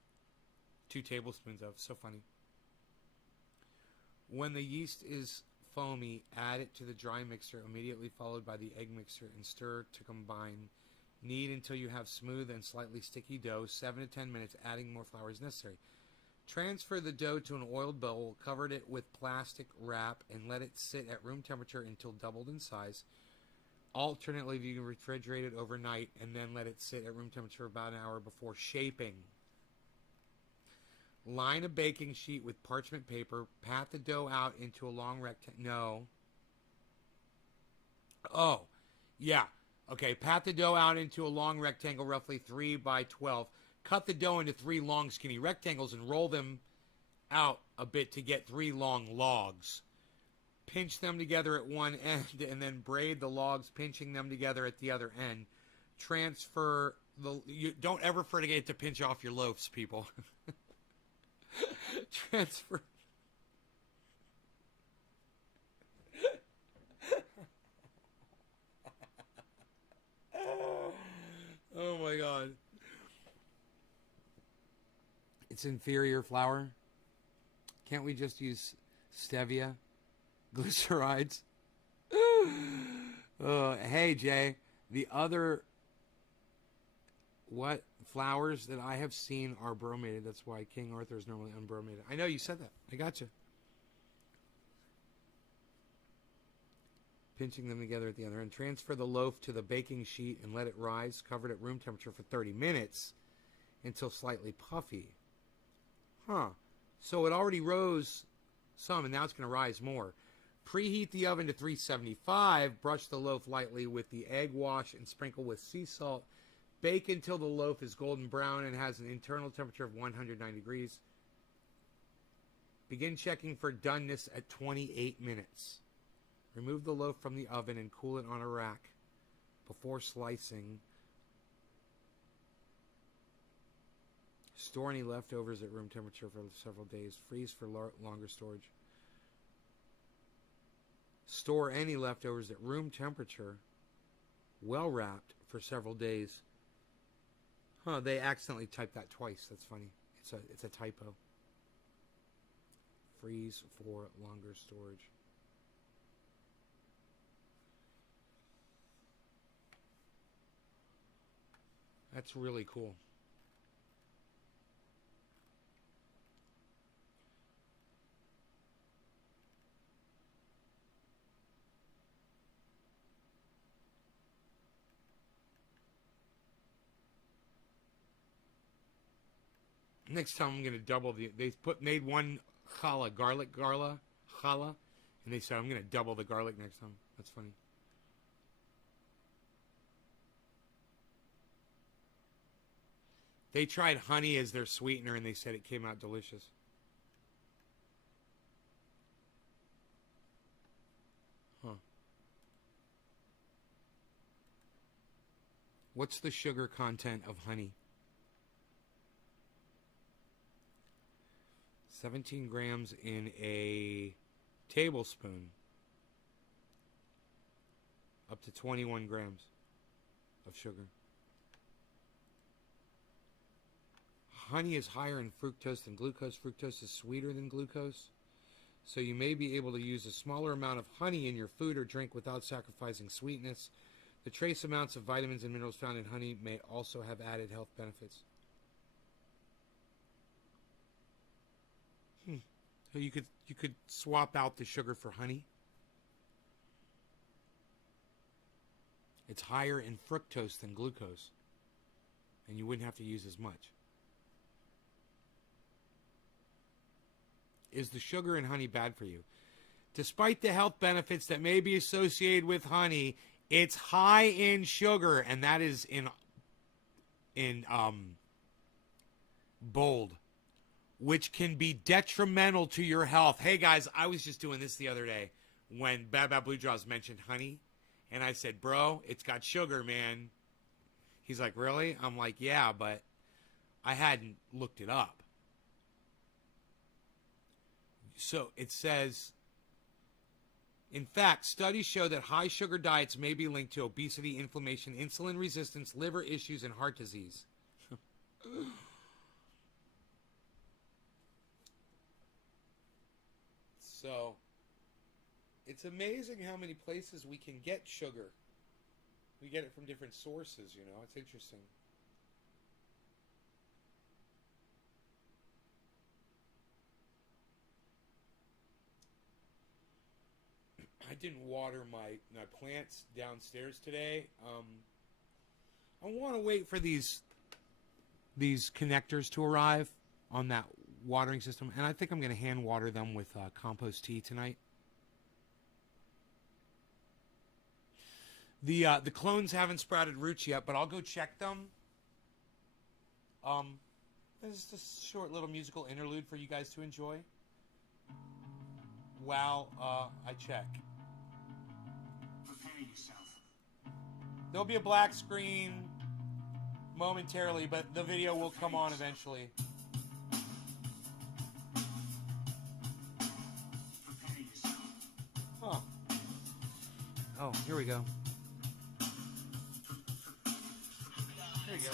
2 tablespoons of. So funny. When the yeast is foamy, add it to the dry mixture, immediately followed by the egg mixture, and stir to combine. Knead until you have smooth and slightly sticky dough. 7 to 10 minutes, adding more flour as necessary. Transfer the dough to an oiled bowl, cover it with plastic wrap, and let it sit at room temperature until doubled in size. Alternately, you can refrigerate it overnight and then let it sit at room temperature about an hour before shaping. Line a baking sheet with parchment paper. Pat the dough out into a long rectangle. No. Oh, yeah. Okay, pat the dough out into a long rectangle, roughly 3 by 12. Cut the dough into 3 long, skinny rectangles and roll them out a bit to get 3 long logs. Pinch them together at one end and then braid the logs, pinching them together at the other end. Transfer the... don't ever forget to pinch off your loaves, people. Transfer... Oh my god. It's inferior flour. Can't we just use stevia? Glycerides? Hey, Jay. The other flowers that I have seen are bromated. That's why King Arthur is normally unbromated. I know you said that. I got you. Pinching them together at the other end. Transfer the loaf to the baking sheet and let it rise, covered at room temperature for 30 minutes until slightly puffy. Huh. So it already rose some, and now it's going to rise more. Preheat the oven to 375. Brush the loaf lightly with the egg wash and sprinkle with sea salt. Bake until the loaf is golden brown and has an internal temperature of 190 degrees. Begin checking for doneness at 28 minutes. Remove the loaf from the oven and cool it on a rack before slicing. Store any leftovers at room temperature for several days. Freeze for longer storage. Store any leftovers at room temperature, well wrapped, for several days. Huh, they accidentally typed that twice. That's funny. It's a typo. Freeze for longer storage. That's really cool. Next time I'm going to double they made one garlic challah, and they said I'm going to double the garlic next time. That's funny. They tried honey as their sweetener, and they said it came out delicious. Huh. What's the sugar content of honey? 17 grams in a tablespoon. Up to 21 grams of sugar. Honey is higher in fructose than glucose. Fructose is sweeter than glucose. So you may be able to use a smaller amount of honey in your food or drink without sacrificing sweetness. The trace amounts of vitamins and minerals found in honey may also have added health benefits. So you could swap out the sugar for honey. It's higher in fructose than glucose, and you wouldn't have to use as much. Is the sugar in honey bad for you? Despite the health benefits that may be associated with honey, it's high in sugar, and that is in bold, which can be detrimental to your health. Hey guys, I was just doing this the other day when Bad Bad Blue Jaws mentioned honey, and I said, bro, it's got sugar, man. He's like, really? I'm like, yeah, but I hadn't looked it up. So it says, in fact, studies show that high sugar diets may be linked to obesity, inflammation, insulin resistance, liver issues, and heart disease. So, it's amazing how many places we can get sugar. We get it from different sources, you know. It's interesting. I didn't water my plants downstairs today. I want to wait for these connectors to arrive on that watering system, and I think I'm going to hand water them with compost tea tonight. The clones haven't sprouted roots yet, but I'll go check them. This is just a short little musical interlude for you guys to enjoy while I check. Prepare yourself. There'll be a black screen momentarily, but the video will come on eventually. Prepare yourself. Huh. Oh, here we go. Here we go.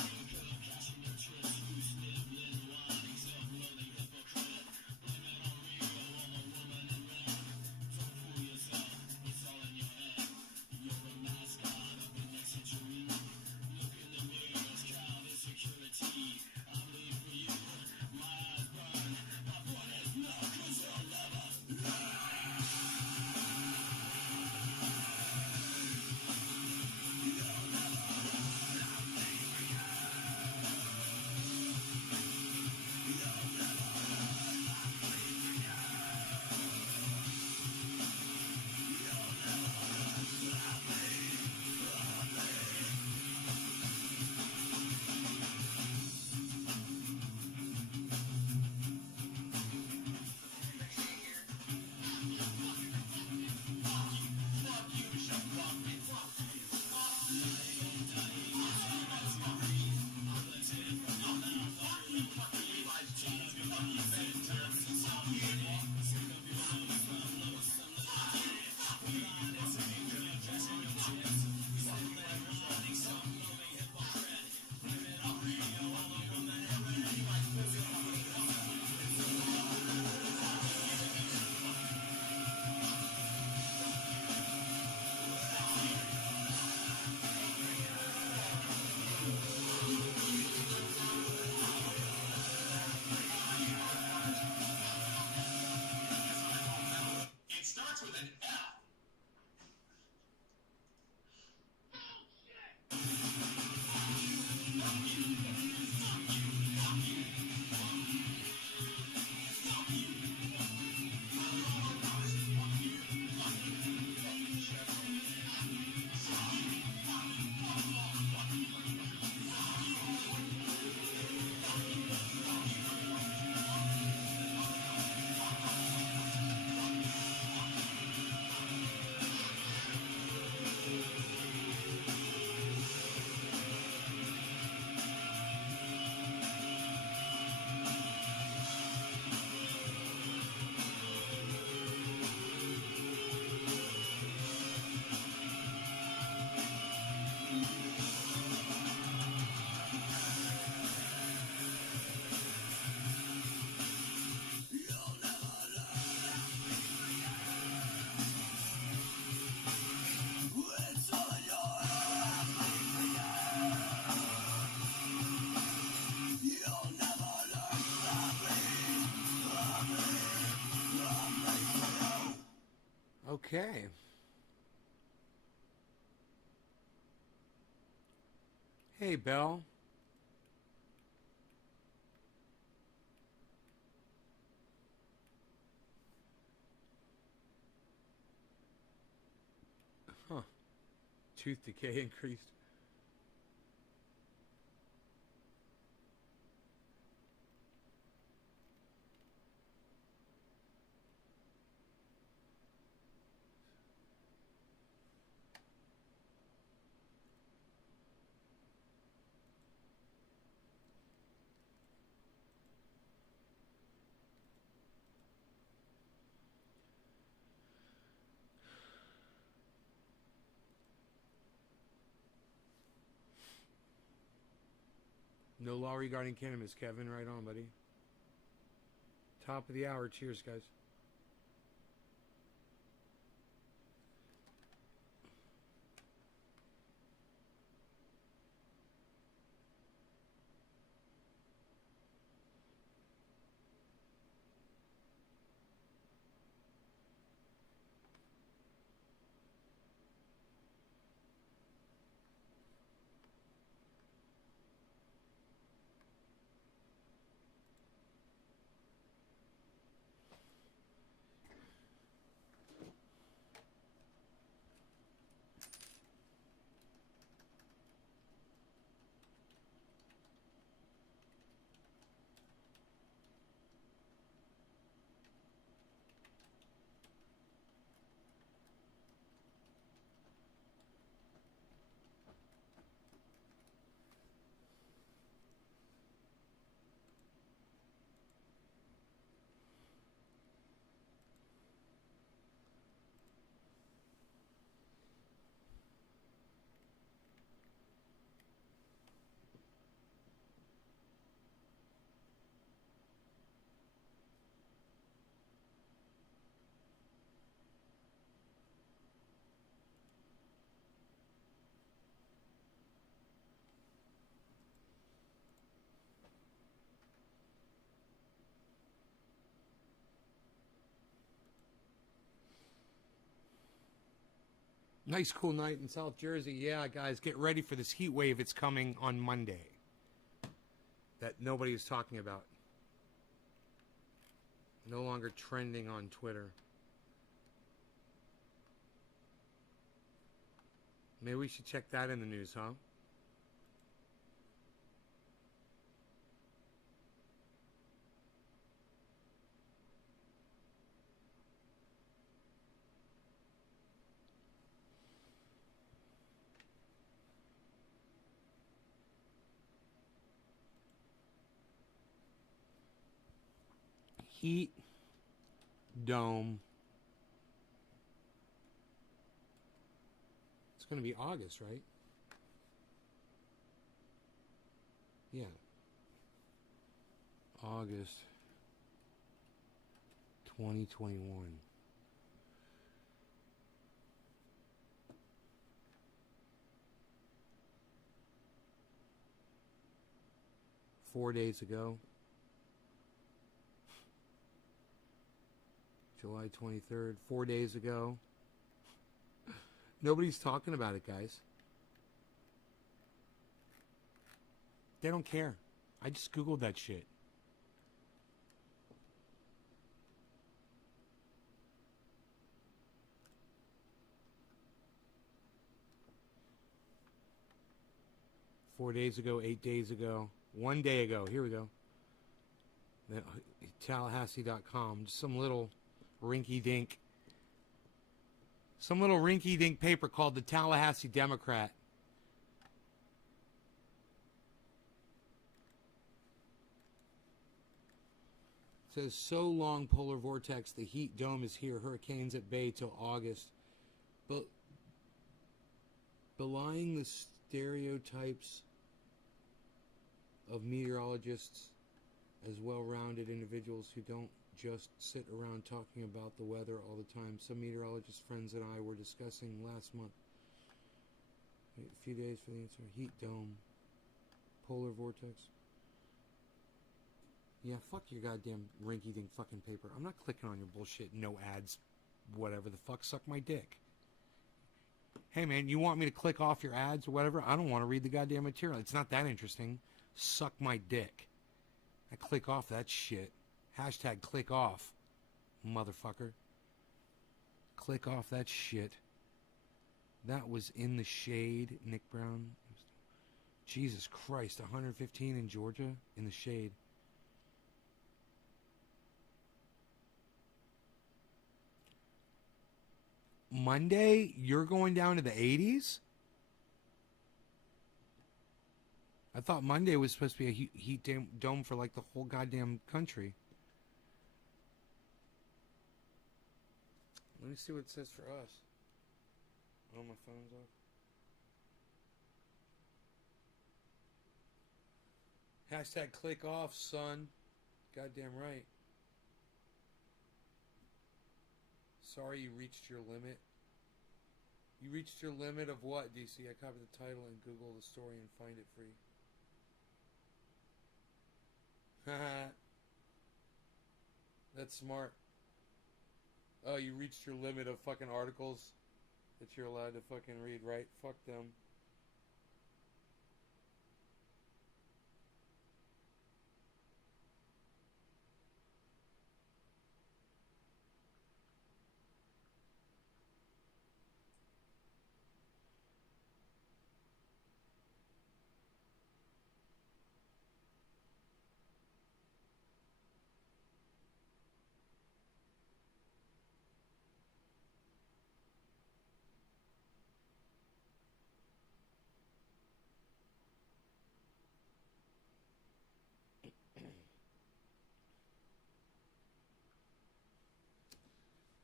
Okay. Hey, Belle. Huh. Tooth decay increased. No law regarding cannabis, Kevin. Right on, buddy. Top of the hour. Cheers, guys. Nice cool night in South Jersey. Yeah, guys, get ready for this heat wave. It's coming on Monday. That nobody is talking about. No longer trending on Twitter. Maybe we should check that in the news, huh? Heat dome. It's going to be August, right? Yeah. August 2021. Four days ago. July 23rd, 4 days ago. Nobody's talking about it, guys. They don't care. I just Googled that shit. Four days ago, 8 days ago, 1 day ago. Here we go. Tallahassee.com. Just some little rinky-dink paper called the Tallahassee Democrat. It says, so long polar vortex, the heat dome is here, hurricanes at bay till August. But belying the stereotypes of meteorologists as well-rounded individuals who don't just sit around talking about the weather all the time. Some meteorologist friends and I were discussing last month. A few days for the answer. Heat dome. Polar vortex. Yeah, fuck your goddamn rinky-dink fucking paper. I'm not clicking on your bullshit. No ads. whatever the fuck, suck my dick. Hey, man, you want me to click off your ads or whatever? I don't want to read the goddamn material. It's not that interesting. Suck my dick. I click off that shit. Hashtag click off, motherfucker. Click off that shit. That was In the Shade, Nick Brown. Jesus Christ, 115 in Georgia? In the shade. Monday, you're going down to the 80s? I thought Monday was supposed to be a heat dome for like the whole goddamn country. Let me see what it says for us. Oh, my phone's off. Hashtag click off, son. Goddamn right. Sorry you reached your limit. You reached your limit of what, DC? I copied the title and Google the story and find it free. Haha. That's smart. Oh, you reached your limit of fucking articles that you're allowed to fucking read, right? Fuck them.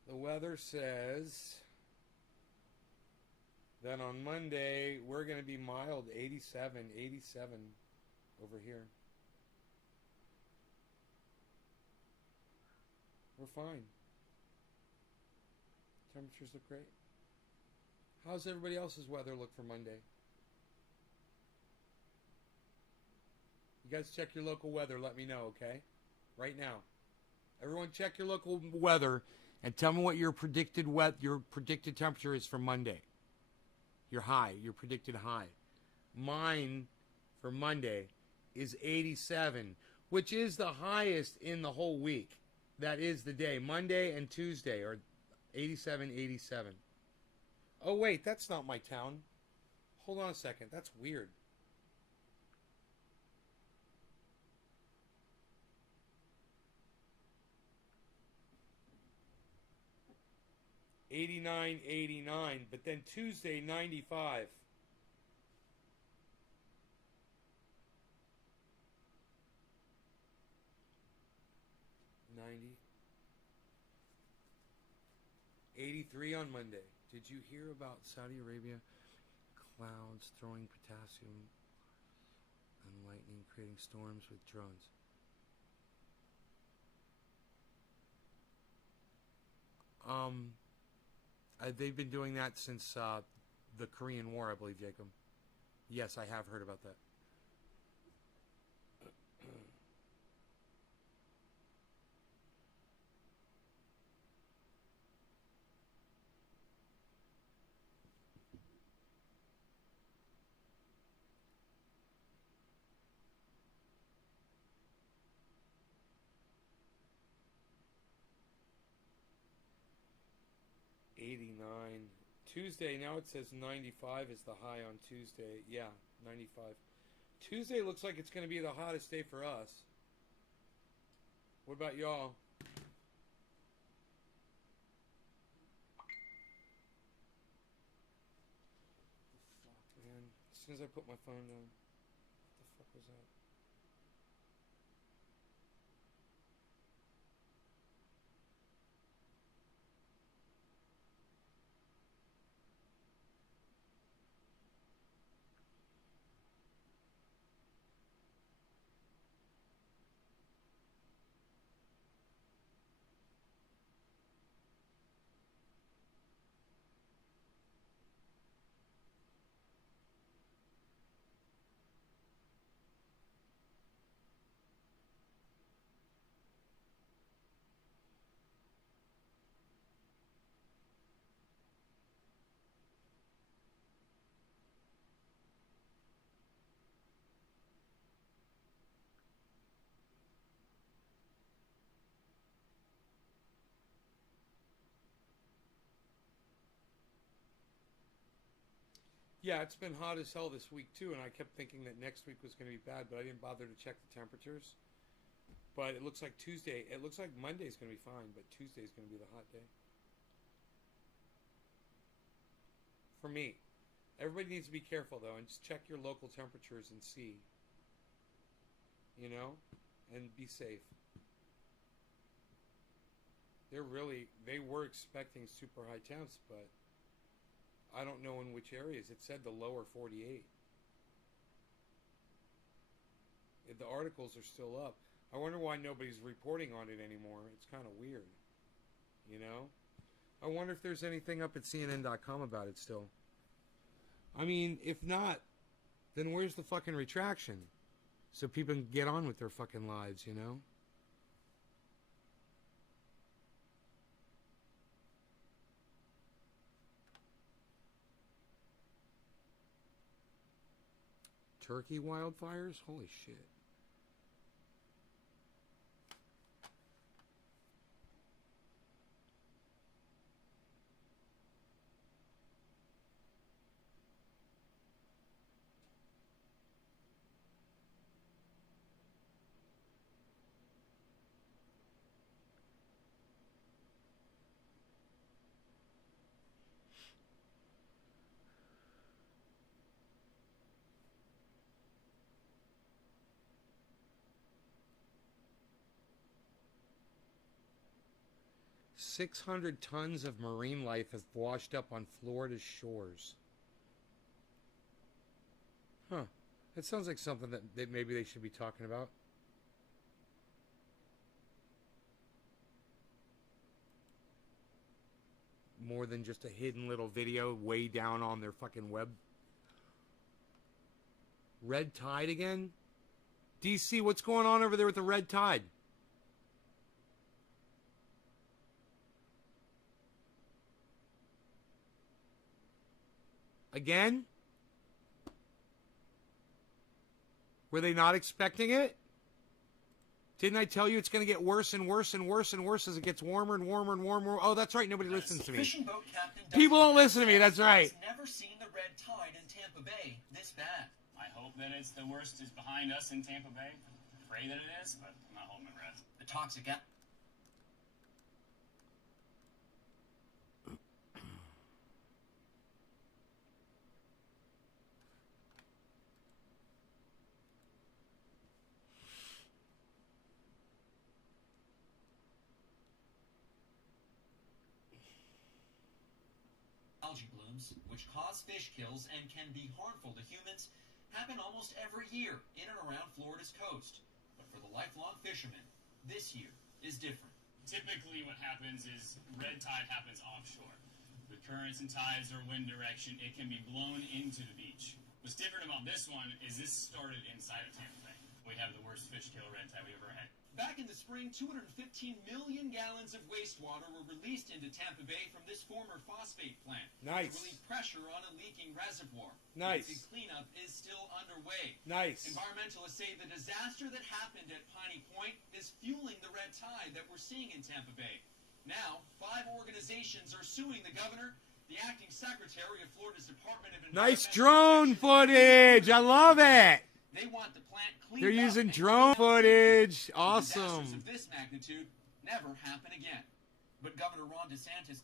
The weather says that on Monday we're going to be mild, 87 over here. We're fine. Temperatures look great. How's everybody else's weather look for Monday? You guys check your local weather. Let me know, okay? Right now. Everyone check your local weather and tell me what your predicted temperature is for Monday. Your high, your predicted high. Mine for Monday is 87, which is the highest in the whole week. That is the day. Monday and Tuesday are 87, 87. Oh, wait, that's not my town. Hold on a second. That's weird. '89, '89, but then Tuesday, 95. '90. 83 on Monday. Did you hear about Saudi Arabia clouds throwing potassium and lightning creating storms with drones? They've been doing that since the Korean War, I believe, Jacob. Yes, I have heard about that. '89. Tuesday, now it says 95 is the high on Tuesday. Yeah, 95. Tuesday looks like it's going to be the hottest day for us. What about y'all? Fuck, man. As soon as I put my phone down. What the fuck was that? Yeah, it's been hot as hell this week too, and I kept thinking that next week was going to be bad, but I didn't bother to check the temperatures. But it looks like Monday's going to be fine, but Tuesday's going to be the hot day. For me. Everybody needs to be careful though, and just check your local temperatures and see. You know? And be safe. They were expecting super high temps, but I don't know in which areas. It said the lower 48. The articles are still up. I wonder why nobody's reporting on it anymore. It's kind of weird. You know? I wonder if there's anything up at CNN.com about it still. I mean, if not, then where's the fucking retraction? So people can get on with their fucking lives, you know? Turkey wildfires? Holy shit. $600 tons of marine life have washed up on Florida's shores. Huh. That sounds like something that maybe they should be talking about. More than just a hidden little video way down on their fucking web. Red tide again? DC, what's going on over there with the red tide? Again? Were they not expecting it? Didn't I tell you it's going to get worse and worse and worse and worse as it gets warmer and warmer and warmer? Oh, that's right. Nobody listens to me. Fishing boat captain People don't listen to me. That's right. has never seen the red tide in Tampa Bay this bad. I hope that it's the worst is behind us in Tampa Bay. Pray that it is, but I'm not holding my breath. The toxic algae blooms, which cause fish kills and can be harmful to humans, happen almost every year in and around Florida's coast. But for the lifelong fishermen, this year is different. Typically what happens is red tide happens offshore. The currents and tides or wind direction, it can be blown into the beach. What's different about this one is this started inside of Tampa Bay. We have the worst fish kill red tide we ever had. Back in the spring, 215 million gallons of wastewater were released into Tampa Bay from this former phosphate plant. Nice. To relieve pressure on a leaking reservoir. Nice. The cleanup is still underway. Nice. Environmentalists say the disaster that happened at Piney Point is fueling the red tide that we're seeing in Tampa Bay. Now, 5 organizations are suing the governor, the acting secretary of Florida's Department of Environmental Nice drone Protection, footage. I love it. They want the plant cleaned They're up using and drone cleaned up. footage. Disasters Awesome. of this magnitude never happen again. But Governor Ron DeSantis